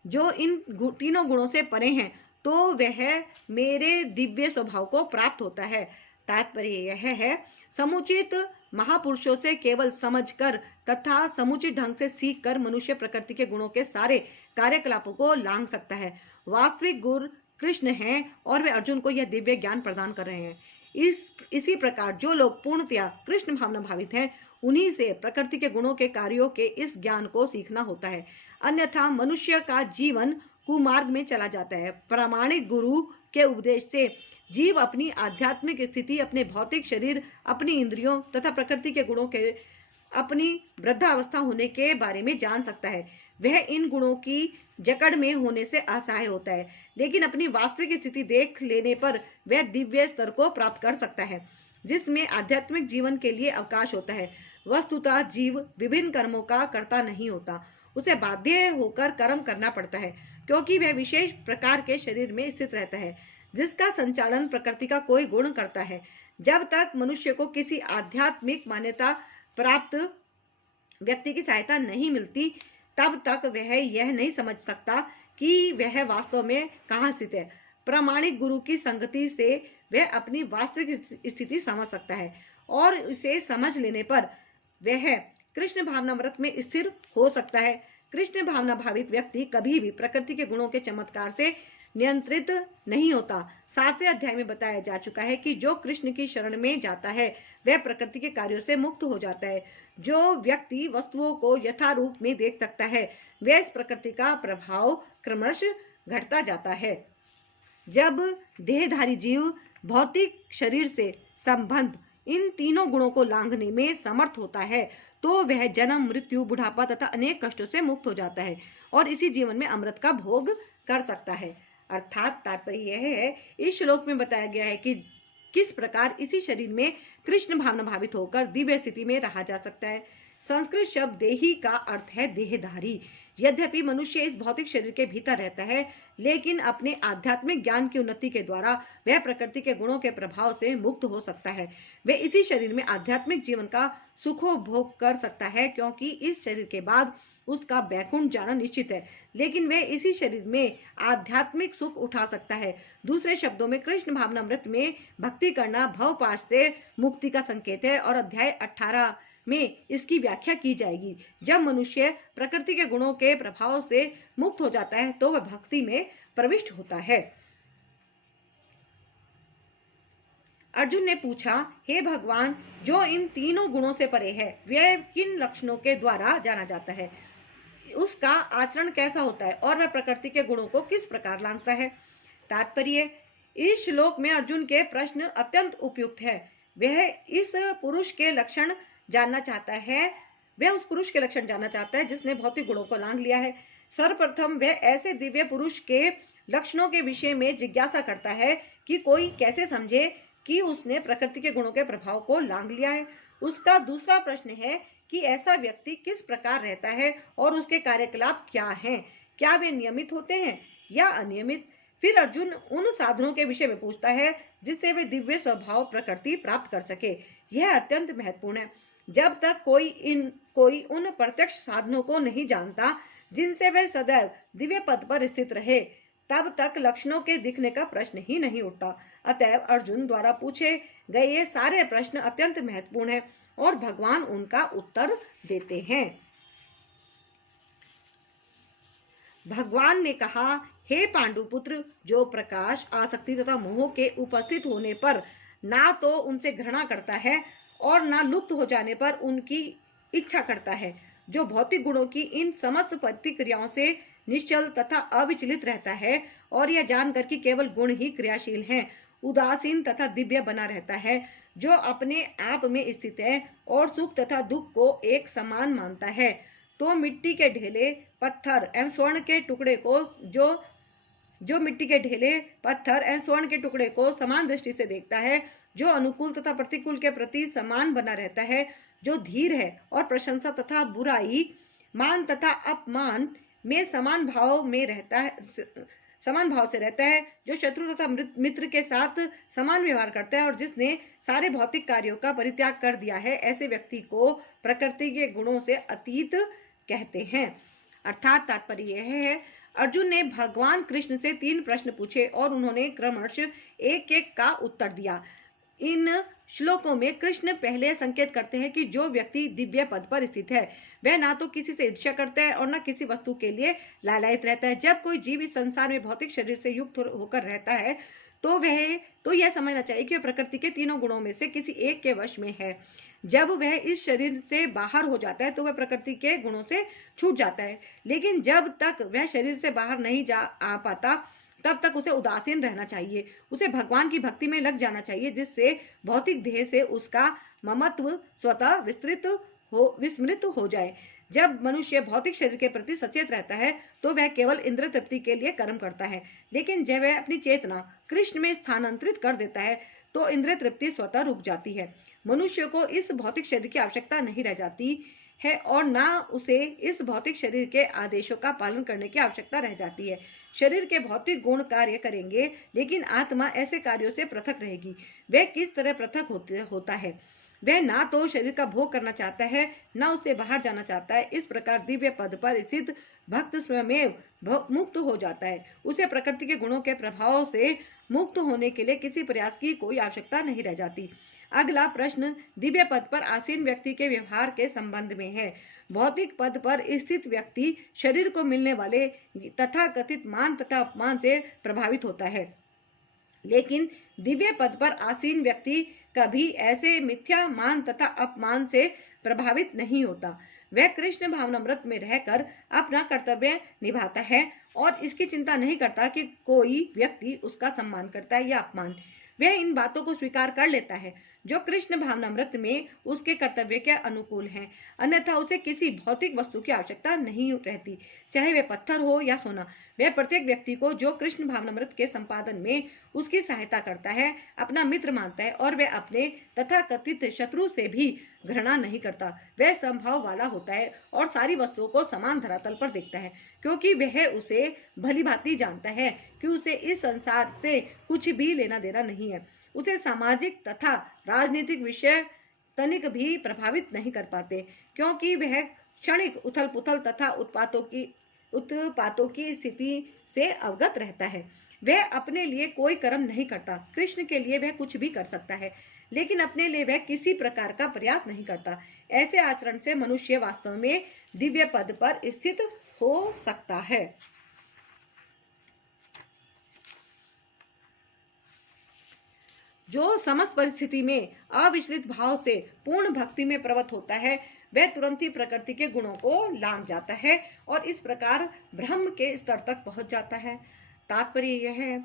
जो इन तीनों गुणों से परे हैं, तो वह मेरे दिव्य स्वभाव को प्राप्त होता है। तात्पर्य यह है, समुचित महापुरुषों से केवल समझकर तथा समुचित ढंग से सीखकर मनुष्य प्रकृति के गुणों के सारे कार्यकलापों को लांघ सकता है। वास्तविक गुरु कृष्ण हैं और वे अर्जुन को यह दिव्य ज्ञान प्रदान कर रहे हैं। इसी प्रकार जो लोग पूर्णतया कृष्ण भावना भावित हैं, उन्हीं से प्रकृति के गुणों के कार्यों के इस ज्ञान को सीखना होता है। अन्यथा मनुष्य का जीवन कुमार्ग में चला जाता है। प्रामाणिक गुरु के उपदेश से जीव अपनी आध्यात्मिक स्थिति, अपने भौतिक शरीर, अपनी इंद्रियों तथा प्रकृति के गुणों के अपनी वृद्धावस्था होने के बारे में जान सकता है। वह इन गुणों की जकड़ में होने से असहाय होता है, लेकिन अपनी वास्तविक स्थिति देख लेने पर वह दिव्य स्तर को प्राप्त कर सकता है, जिसमें आध्यात्मिक जीवन के लिए अवकाश होता है। वस्तुतः जीव विभिन्न कर्मों का कर्ता नहीं होता, उसे बाध्य होकर कर्म करना पड़ता है, क्योंकि वह विशेष प्रकार के शरीर में स्थित रहता है जिसका संचालन प्रकृति का कोई गुण करता है। जब तक मनुष्य को किसी आध्यात्मिक मान्यता प्राप्त व्यक्ति की सहायता नहीं मिलती, तब तक वह यह नहीं समझ सकता कि वह वास्तव में कहाँ स्थित है। प्रामाणिक गुरु की संगति से वह अपनी वास्तविक स्थिति समझ सकता है और इसे समझ लेने पर वह कृष्ण भावनामृत में स्थिर हो सकता है। कृष्ण भावना भावित व्यक्ति कभी भी प्रकृति के गुणों के चमत्कार से नियंत्रित नहीं होता। 7वें अध्याय में बताया जा चुका है कि जो कृष्ण की शरण में जाता है वह प्रकृति के कार्यों से मुक्त हो जाता है। जो व्यक्ति वस्तुओं को यथारूप में देख सकता है वह इस प्रकृति का प्रभाव क्रमश घटता जाता है। जब देहधारी जीव भौतिक शरीर से संबंध इन तीनों गुणों को लांघने में समर्थ होता है, तो वह जन्म, मृत्यु, बुढ़ापा तथा अनेक कष्टों से मुक्त हो जाता है और इसी जीवन में अमृत का भोग कर सकता है। अर्थात तात्पर्य यह है, इस श्लोक में बताया गया है कि किस प्रकार इसी शरीर में कृष्ण भावना भावित होकर दिव्य स्थिति में रहा जा सकता है। संस्कृत शब्द देही का अर्थ है देहधारी। यद्यपि मनुष्य इस भौतिक शरीर के भीतर रहता है, लेकिन अपने आध्यात्मिक ज्ञान की उन्नति के द्वारा वह प्रकृति के गुणों के प्रभाव से मुक्त हो सकता है। वह इसी शरीर में आध्यात्मिक जीवन का सुखोभोग कर सकता है, क्योंकि इस शरीर के बाद उसका बैकुंठ जाना निश्चित है, लेकिन वह इसी शरीर में आध्यात्मिक सुख उठा सकता है। दूसरे शब्दों में कृष्ण भावनामृत में भक्ति करना भवपाश से मुक्ति का संकेत है और अध्याय 18 में इसकी व्याख्या की जाएगी। जब मनुष्य प्रकृति के गुणों के प्रभाव से मुक्त हो जाता है तो वह भक्ति में प्रविष्ट होता है। अर्जुन ने पूछा, हे भगवान, जो इन तीनों गुणों से परे है वह किन लक्षणों के द्वारा जाना जाता है? उसका आचरण कैसा होता है और वह प्रकृति के गुणों को किस प्रकार लांघता है। तात्पर्य, इस श्लोक में अर्जुन के प्रश्न अत्यंत उपयुक्त है। वह इस पुरुष के लक्षण जानना चाहता है वह उस पुरुष के लक्षण जानना चाहता है जिसने भौतिक गुणों को लांघ लिया है। सर्वप्रथम वह ऐसे दिव्य पुरुष के लक्षणों के विषय में जिज्ञासा करता है कि कोई कैसे समझे कि उसने प्रकृति के गुणों के प्रभाव को लांघ लिया है। उसका दूसरा प्रश्न है कि ऐसा व्यक्ति किस प्रकार रहता है और उसके कार्यकलाप क्या हैं, क्या वे नियमित होते हैं या अनियमित। फिर अर्जुन उन साधनों के विषय में पूछता है जिससे वे दिव्य स्वभाव प्रकृति प्राप्त कर सके। यह अत्यंत महत्वपूर्ण है। जब तक कोई उन प्रत्यक्ष साधनों को नहीं जानता जिनसे वह सदैव दिव्य पद पर स्थित रहे, तब तक लक्षणों के दिखने का प्रश्न ही नहीं उठता। अतएव अर्जुन द्वारा पूछे गए ये सारे प्रश्न अत्यंत महत्वपूर्ण हैं और भगवान उनका उत्तर देते हैं। भगवान ने कहा, हे पांडुपुत्र, जो प्रकाश, आसक्ति तथा मोह के उपस्थित होने पर ना तो उनसे घृणा करता है और ना लुप्त हो जाने पर उनकी इच्छा करता है, जो भौतिक गुणों की इन समस्त प्रतिक्रियाओं से निश्चल तथा अविचलित रहता है और यह जानकर कि केवल गुण ही क्रियाशील हैं, उदासीन तथा दिव्य बना रहता है, जो अपने आप में स्थित है और सुख तथा दुख को एक समान मानता है, तो मिट्टी के ढेले, पत्थर एवं स्वर्ण के टुकड़े को जो मिट्टी के ढेले, पत्थर एवं स्वर्ण के टुकड़े को समान दृष्टि से देखता है, जो अनुकूल तथा प्रतिकूल के प्रति समान बना रहता है, जो धीर है और प्रशंसा तथा बुराई, मान तथा अपमान में समान भाव से रहता है, जो शत्रु तथा मित्र के साथ समान व्यवहार करता है और जिसने सारे भौतिक कार्यों का परित्याग कर दिया है, ऐसे व्यक्ति को प्रकृति के गुणों से अतीत कहते हैं। अर्थात तात्पर्य यह है, अर्जुन ने भगवान कृष्ण से 3 प्रश्न पूछे और उन्होंने क्रमश एक एक का उत्तर दिया। इन श्लोकों में कृष्ण पहले संकेत करते हैं कि जो व्यक्ति दिव्य पद पर स्थित है वह ना तो किसी से ईर्ष्या करता है और ना किसी वस्तु के लिए लालायित रहता है। जब कोई जीव इस संसार में भौतिक शरीर से युक्त होकर रहता है तो यह समझना चाहिए कि वह प्रकृति के तीनों गुणों में से किसी एक के वश में है। जब वह इस शरीर से बाहर हो जाता है तो वह प्रकृति के गुणों से छूट जाता है, लेकिन जब तक वह शरीर से बाहर नहीं आ पाता तब तक उसे उदासीन रहना चाहिए। उसे भगवान की भक्ति में लग जाना चाहिए, जिससे भौतिक देह से उसका ममत्व स्वतः विस्मृत हो जाए। जब मनुष्य भौतिक शरीर के प्रति सचेत रहता है तो वह केवल इंद्र तृप्ति के लिए कर्म करता है, लेकिन जब वह अपनी चेतना कृष्ण में स्थानांतरित कर देता है तो इंद्र तृप्ति स्वतः रुक जाती है। मनुष्य को इस भौतिक शरीर की आवश्यकता नहीं रह जाती है और ना उसे इस भौतिक शरीर के आदेशों का पालन करने की आवश्यकता रह जाती है। शरीर के भौतिक गुण कार्य करेंगे, लेकिन आत्मा ऐसे कार्यों से पृथक रहेगी। वह किस तरह पृथक होता है? वह ना तो शरीर का भोग करना चाहता है, ना उससे बाहर जाना चाहता है। इस प्रकार दिव्य पद पर स्थित भक्त स्वयं मुक्त हो जाता है। उसे प्रकृति के गुणों के प्रभाव से मुक्त होने के लिए किसी प्रयास की कोई आवश्यकता नहीं रह जाती। अगला प्रश्न दिव्य पद पर आसीन व्यक्ति के व्यवहार के संबंध में है। भौतिक पद पर स्थित व्यक्ति शरीर को मिलने वाले तथा कथित मान तथा अपमान से प्रभावित होता है, लेकिन दिव्य पद पर आसीन व्यक्ति कभी ऐसे मिथ्या मान तथा अपमान से प्रभावित नहीं होता। वह कृष्ण भावनामृत में रहकर अपना कर्तव्य निभाता है और इसकी चिंता नहीं करता कि कोई व्यक्ति उसका सम्मान करता है या अपमान। वह इन बातों को स्वीकार कर लेता है जो कृष्ण भावनामृत में उसके कर्तव्य के अनुकूल हैं, अन्यथा उसे किसी भौतिक वस्तु की आवश्यकता नहीं रहती, चाहे वह पत्थर हो या सोना। वह प्रत्येक व्यक्ति को जो कृष्ण भावनामृत के संपादन में उसकी सहायता करता है अपना मित्र मानता है और वह अपने तथा कथित शत्रु से भी घृणा नहीं करता। वह समभाव वाला होता है और सारी वस्तुओं को समान धरातल पर देखता है, क्योंकि वह उसे भली भांति जानता है कि उसे इस संसार से कुछ भी लेना देना नहीं है। उसे सामाजिक तथा राजनीतिक विषय तनिक भी प्रभावित नहीं कर पाते, क्योंकि वह क्षणिक उथल पुथल तथा उत्पातों की स्थिति से अवगत रहता है। वह अपने लिए कोई कर्म नहीं करता। कृष्ण के लिए वह कुछ भी कर सकता है, लेकिन अपने लिए वह किसी प्रकार का प्रयास नहीं करता। ऐसे आचरण से मनुष्य वास्तव में दिव्य पद पर स्थित हो सकता है। जो समस्त परिस्थिति में अविचलित भाव से पूर्ण भक्ति में प्रवृत्त होता है, वह तुरंत ही प्रकृति के गुणों को लांघ जाता है और इस प्रकार ब्रह्म के स्तर तक पहुंच जाता है। तात्पर्य यह है,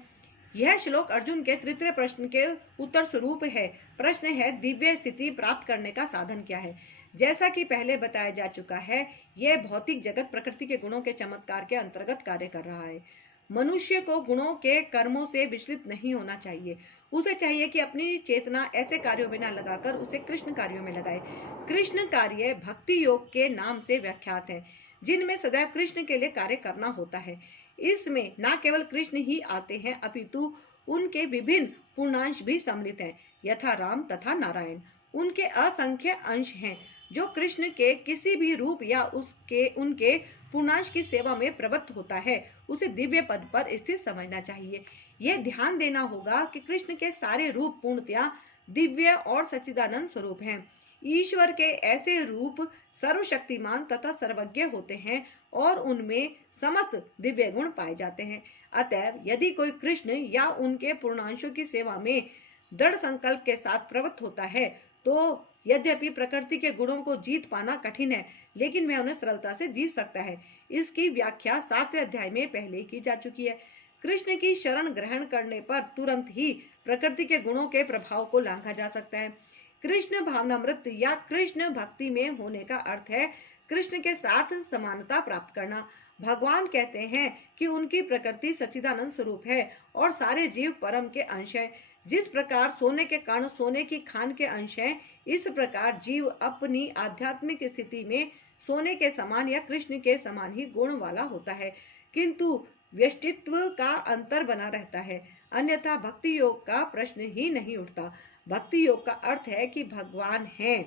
यह श्लोक अर्जुन के तृतीय प्रश्न के उत्तर स्वरूप है। प्रश्न है, दिव्य स्थिति प्राप्त करने का साधन क्या है। जैसा कि पहले बताया जा चुका है, यह भौतिक जगत प्रकृति के गुणों के चमत्कार के अंतर्गत कार्य कर रहा है। मनुष्य को गुणों के कर्मों से विचलित नहीं होना चाहिए। उसे चाहिए कि अपनी चेतना ऐसे कार्यों में न लगाकर उसे कृष्ण कार्यों में लगाए। कृष्ण कार्य भक्ति योग के नाम से व्याख्यात है, जिनमें सदैव कृष्ण के लिए कार्य करना होता है। इसमें न केवल कृष्ण ही आते हैं, अपितु उनके विभिन्न पूर्णांश भी सम्मिलित हैं, यथा राम तथा नारायण। उनके असंख्य अंश हैं जो कृष्ण के किसी भी रूप या उनके पूर्णांश की सेवा में प्रवृत्त होता है, उसे दिव्य पद पर स्थित समझना चाहिए। यह ध्यान देना होगा कि कृष्ण के सारे रूप पूर्णतया दिव्य और सच्चिदानंद स्वरूप हैं। ईश्वर के ऐसे रूप सर्वशक्तिमान तथा सर्वज्ञ होते हैं और उनमें समस्त दिव्य गुण पाए जाते हैं। अतएव यदि कोई कृष्ण या उनके पूर्णांशों की सेवा में दृढ़ संकल्प के साथ प्रवृत्त होता है, तो यद्यपि प्रकृति के गुणों को जीत पाना कठिन है, लेकिन वह उन्हें सरलता से जीत सकता है। इसकी व्याख्या 7वें अध्याय में पहले की जा चुकी है। कृष्ण की शरण ग्रहण करने पर तुरंत ही प्रकृति के गुणों के प्रभाव को लांघा जा सकता है। कृष्ण भावनामृत या कृष्ण भक्ति में होने का अर्थ है कृष्ण के साथ समानता प्राप्त करना। भगवान कहते हैं कि उनकी प्रकृति सच्चिदानंद स्वरूप है और सारे जीव परम के अंश है। जिस प्रकार सोने के कण सोने की खान के अंश हैं, इस प्रकार जीव अपनी आध्यात्मिक स्थिति में सोने के समान या कृष्ण के समान ही गुण वाला होता है, किंतु व्यष्टित्व का अंतर बना रहता है, अन्यथा भक्ति योग का प्रश्न ही नहीं उठता। भक्ति योग का अर्थ है कि भगवान है,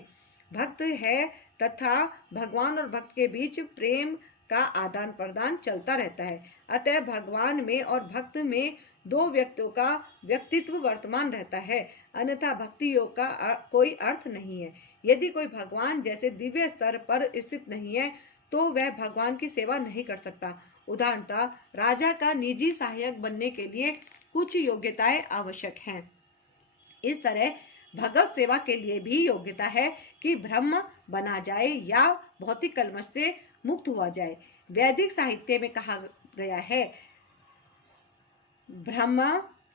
भक्त है तथा भगवान और भक्त के बीच प्रेम का आदान प्रदान चलता रहता है। अतः भगवान में और भक्त में दो व्यक्तियों का व्यक्तित्व वर्तमान रहता है, अन्यथा भक्ति योग का कोई अर्थ नहीं है। यदि कोई भगवान जैसे दिव्य स्तर पर स्थित नहीं है, तो वह भगवान की सेवा नहीं कर सकता। उदाहरणतः राजा का निजी सहायक बनने के लिए कुछ योग्यताएं आवश्यक हैं। इस तरह भगवत सेवा के लिए भी योग्यता है कि ब्रह्म बना जाए या भौतिक कलमश से मुक्त हुआ जाए। वैदिक साहित्य में कहा गया है, ब्रह्म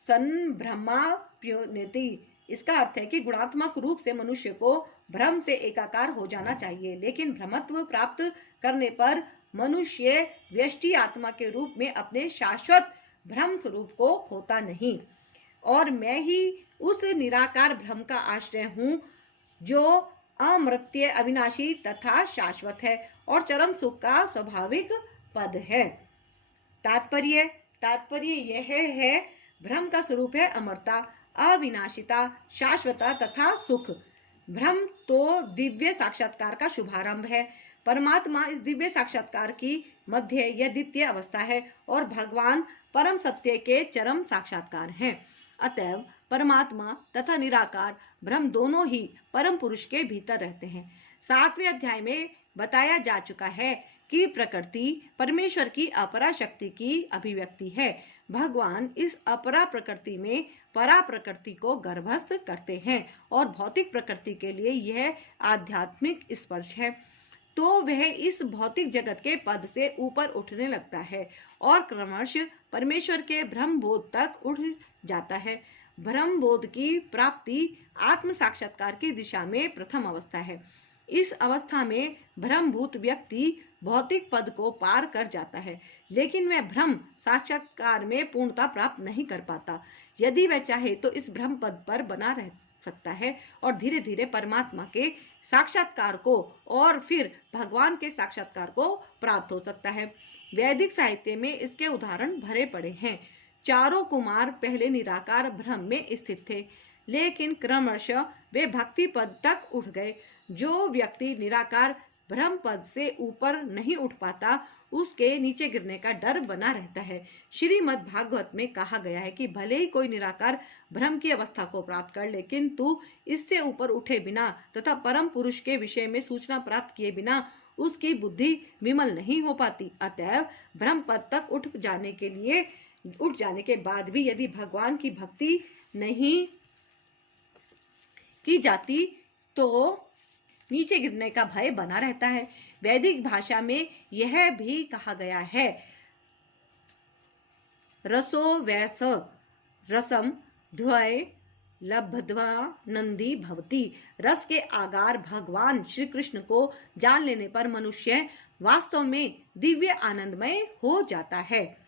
सन ब्रह्माप्युन्नति। इसका अर्थ है कि गुणात्मक रूप से मनुष्य को भ्रम से एकाकार हो जाना चाहिए, लेकिन ब्रह्मत्व प्राप्त करने पर मनुष्य व्यष्टि आत्मा के रूप में अपने शाश्वत ब्रह्म स्वरूप को खोता नहीं। और मैं ही उस निराकार ब्रह्म का आश्रय हूँ जो अमृत्य अविनाशी तथा शाश्वत है और चरम सुख का स्वाभाविक पद है। तात्पर्य यह है, ब्रह्म का स्वरूप है अमरता, अविनाशिता, शाश्वता तथा सुख। ब्रह्म तो दिव्य साक्षात्कार का शुभारंभ है। परमात्मा इस दिव्य साक्षात्कार की मध्य या द्वितीय अवस्था है और भगवान परम सत्य के चरम साक्षात्कार हैं। अतएव परमात्मा तथा निराकार ब्रह्म दोनों ही परम पुरुष के भीतर रहते हैं। 7वें अध्याय में बताया जा चुका है कि प्रकृति परमेश्वर की अपरा शक्ति की अभिव्यक्ति है। भगवान इस अपरा प्रकृति में परा प्रकृति को गर्भस्थ करते हैं और भौतिक प्रकृति के लिए यह आध्यात्मिक स्पर्श है, तो वह इस भौतिक जगत के पद से ऊपर उठने लगता है और क्रमश परमेश्वर के ब्रह्म बोध तक उठ जाता है। ब्रह्म बोध की प्राप्ति आत्म साक्षात्कार की दिशा में प्रथम अवस्था है। इस अवस्था में ब्रह्मभूत व्यक्ति भौतिक पद को पार कर जाता है, लेकिन वह ब्रह्म साक्षात्कार में पूर्णता प्राप्त नहीं कर पाता। यदि वह चाहे तो इस ब्रह्म पद पर बना रह सकता है और धीरे धीरे परमात्मा के साक्षात्कार को और फिर भगवान के साक्षात्कार को प्राप्त हो सकता है। वैदिक साहित्य में इसके उदाहरण भरे पड़े हैं। चारों कुमार पहले निराकार ब्रह्म में स्थित थे, लेकिन क्रमशः वे भक्ति पद तक उठ गए। जो व्यक्ति निराकार ब्रह्म पद से ऊपर नहीं उठ पाता, उसके नीचे गिरने का डर बना रहता है। श्रीमद् भागवत में कहा गया है कि भले ही कोई निराकार ब्रह्म की अवस्था को प्राप्त कर ले, किंतु इससे ऊपर उठे बिना तथा परम पुरुष के विषय में सूचना प्राप्त किए बिना उसकी बुद्धि विमल नहीं हो पाती। अतएव ब्रह्म पद तक उठ जाने के बाद भी यदि भगवान की भक्ति नहीं की जाती तो नीचे गिरने का भय बना रहता है। वैदिक भाषा में यह भी कहा गया है, रसो वैस रसम ध्वय लब्ध्वा नंदी भवती। रस के आगार भगवान श्री कृष्ण को जान लेने पर मनुष्य वास्तव में दिव्य आनंदमय हो जाता है।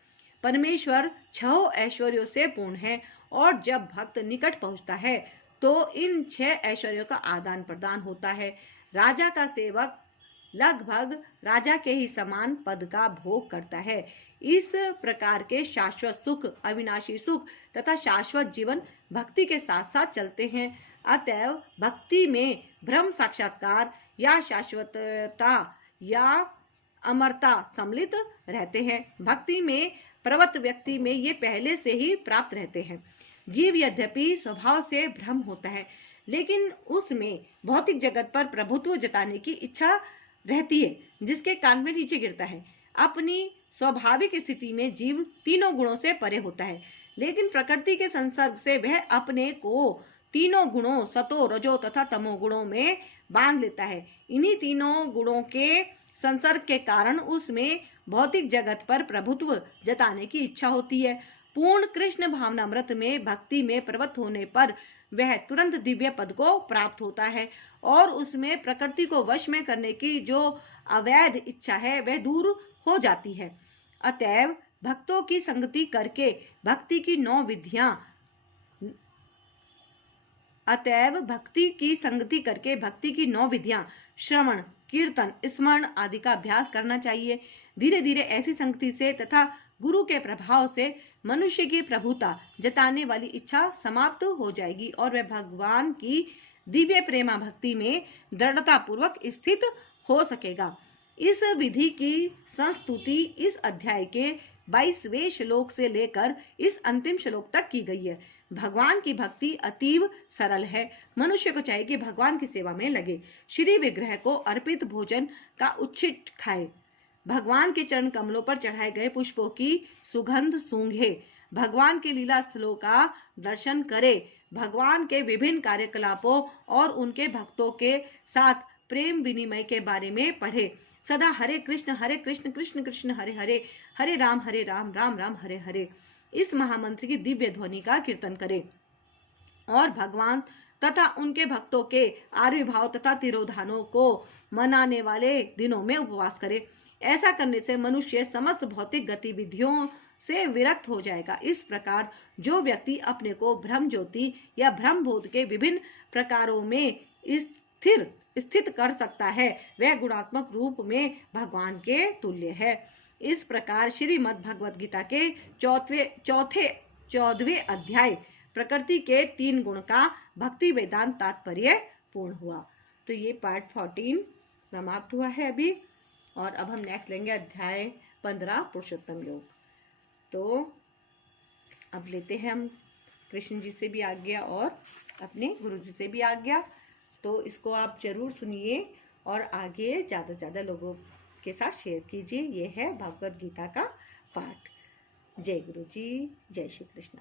परमेश्वर 6 ऐश्वर्यों से पूर्ण है और जब भक्त निकट पहुंचता है तो इन 6 ऐश्वर्यों का आदान प्रदान होता है। राजा का सेवक लगभग राजा के ही समान पद का भोग करता है। इस प्रकार के शाश्वत सुख, अविनाशी सुख तथा शाश्वत जीवन भक्ति के साथ साथ चलते हैं। अतएव भक्ति में ब्रह्म साक्षात्कार या शाश्वतता या अमरता सम्मिलित रहते हैं। भक्ति में प्रवृत्त व्यक्ति में ये पहले से ही प्राप्त रहते हैं। जीव यद्यपि स्वभाव से ब्रह्म होता है, लेकिन उसमें भौतिक जगत पर प्रभुत्व जताने की इच्छा रहती है, जिसके कारण में नीचे गिरता है। अपनी स्वाभाविक स्थिति में जीव तीनों गुणों से परे होता है, लेकिन प्रकृति के संसर्ग से वह अपने को तीनों गुणों सतो, रजो तथा तमो गुणों में बांध लेता है। इन्हीं तीनों गुणों के संसर्ग के कारण उसमें भौतिक जगत पर प्रभुत्व जताने की इच्छा होती है। पूर्ण कृष्ण भावनामृत में भक्ति में प्रवृत्त होने पर वह तुरंत दिव्य पद को प्राप्त होता है और उसमें प्रकृति को वश में करने की जो अवैध इच्छा है वह दूर हो जाती है। अतएव भक्तों की संगति करके भक्ति की 9 विधियां श्रवण, कीर्तन, स्मरण आदि का अभ्यास करना चाहिए। धीरे धीरे ऐसी संगति से तथा गुरु के प्रभाव से मनुष्य की प्रभुता जताने वाली इच्छा समाप्त हो जाएगी और वह भगवान की दिव्य प्रेमा भक्ति में दृढ़ता पूर्वक स्थित हो सकेगा। इस विधि की संस्तुति इस अध्याय के 22वें श्लोक से लेकर इस अंतिम श्लोक तक की गई है। भगवान की भक्ति अतीव सरल है। मनुष्य को चाहिए कि भगवान की सेवा में लगे, श्री विग्रह को अर्पित भोजन का उच्छिष्ट खाए, भगवान के चरण कमलों पर चढ़ाए गए पुष्पों की सुगंध सूंघे, भगवान के लीला स्थलों का दर्शन करे, भगवान के विभिन्न कार्यकलापों और उनके भक्तों के साथ प्रेम विनिमय के बारे में पढ़े, सदा हरे कृष्ण कृष्ण कृष्ण हरे हरे, हरे राम राम राम हरे हरे इस महामंत्र की दिव्य ध्वनि का कीर्तन करे और भगवान तथा उनके भक्तों के आविर्भाव तथा तिरोधानों को मनाने वाले दिनों में उपवास करे। ऐसा करने से मनुष्य समस्त भौतिक गतिविधियों से विरक्त हो जाएगा। इस प्रकार जो व्यक्ति अपने को ब्रह्म ज्योति या ब्रह्म बोध के विभिन्न प्रकारों में स्थित कर सकता है, वह गुणात्मक रूप में भगवान के तुल्य है। इस प्रकार श्रीमद् भगवद गीता के 14वें अध्याय प्रकृति के 3 गुण का भक्ति वेदांत तात्पर्य पूर्ण हुआ। तो ये पार्ट 14 समाप्त हुआ है अभी, और अब हम नेक्स्ट लेंगे अध्याय 15 पुरुषोत्तम योग। तो अब लेते हैं हम कृष्ण जी से भी आज्ञा और अपने गुरु जी से भी आज्ञा। तो इसको आप जरूर सुनिए और आगे ज़्यादा से ज़्यादा लोगों के साथ शेयर कीजिए। ये है भगवद गीता का पाठ। जय गुरु जी, जय श्री कृष्ण।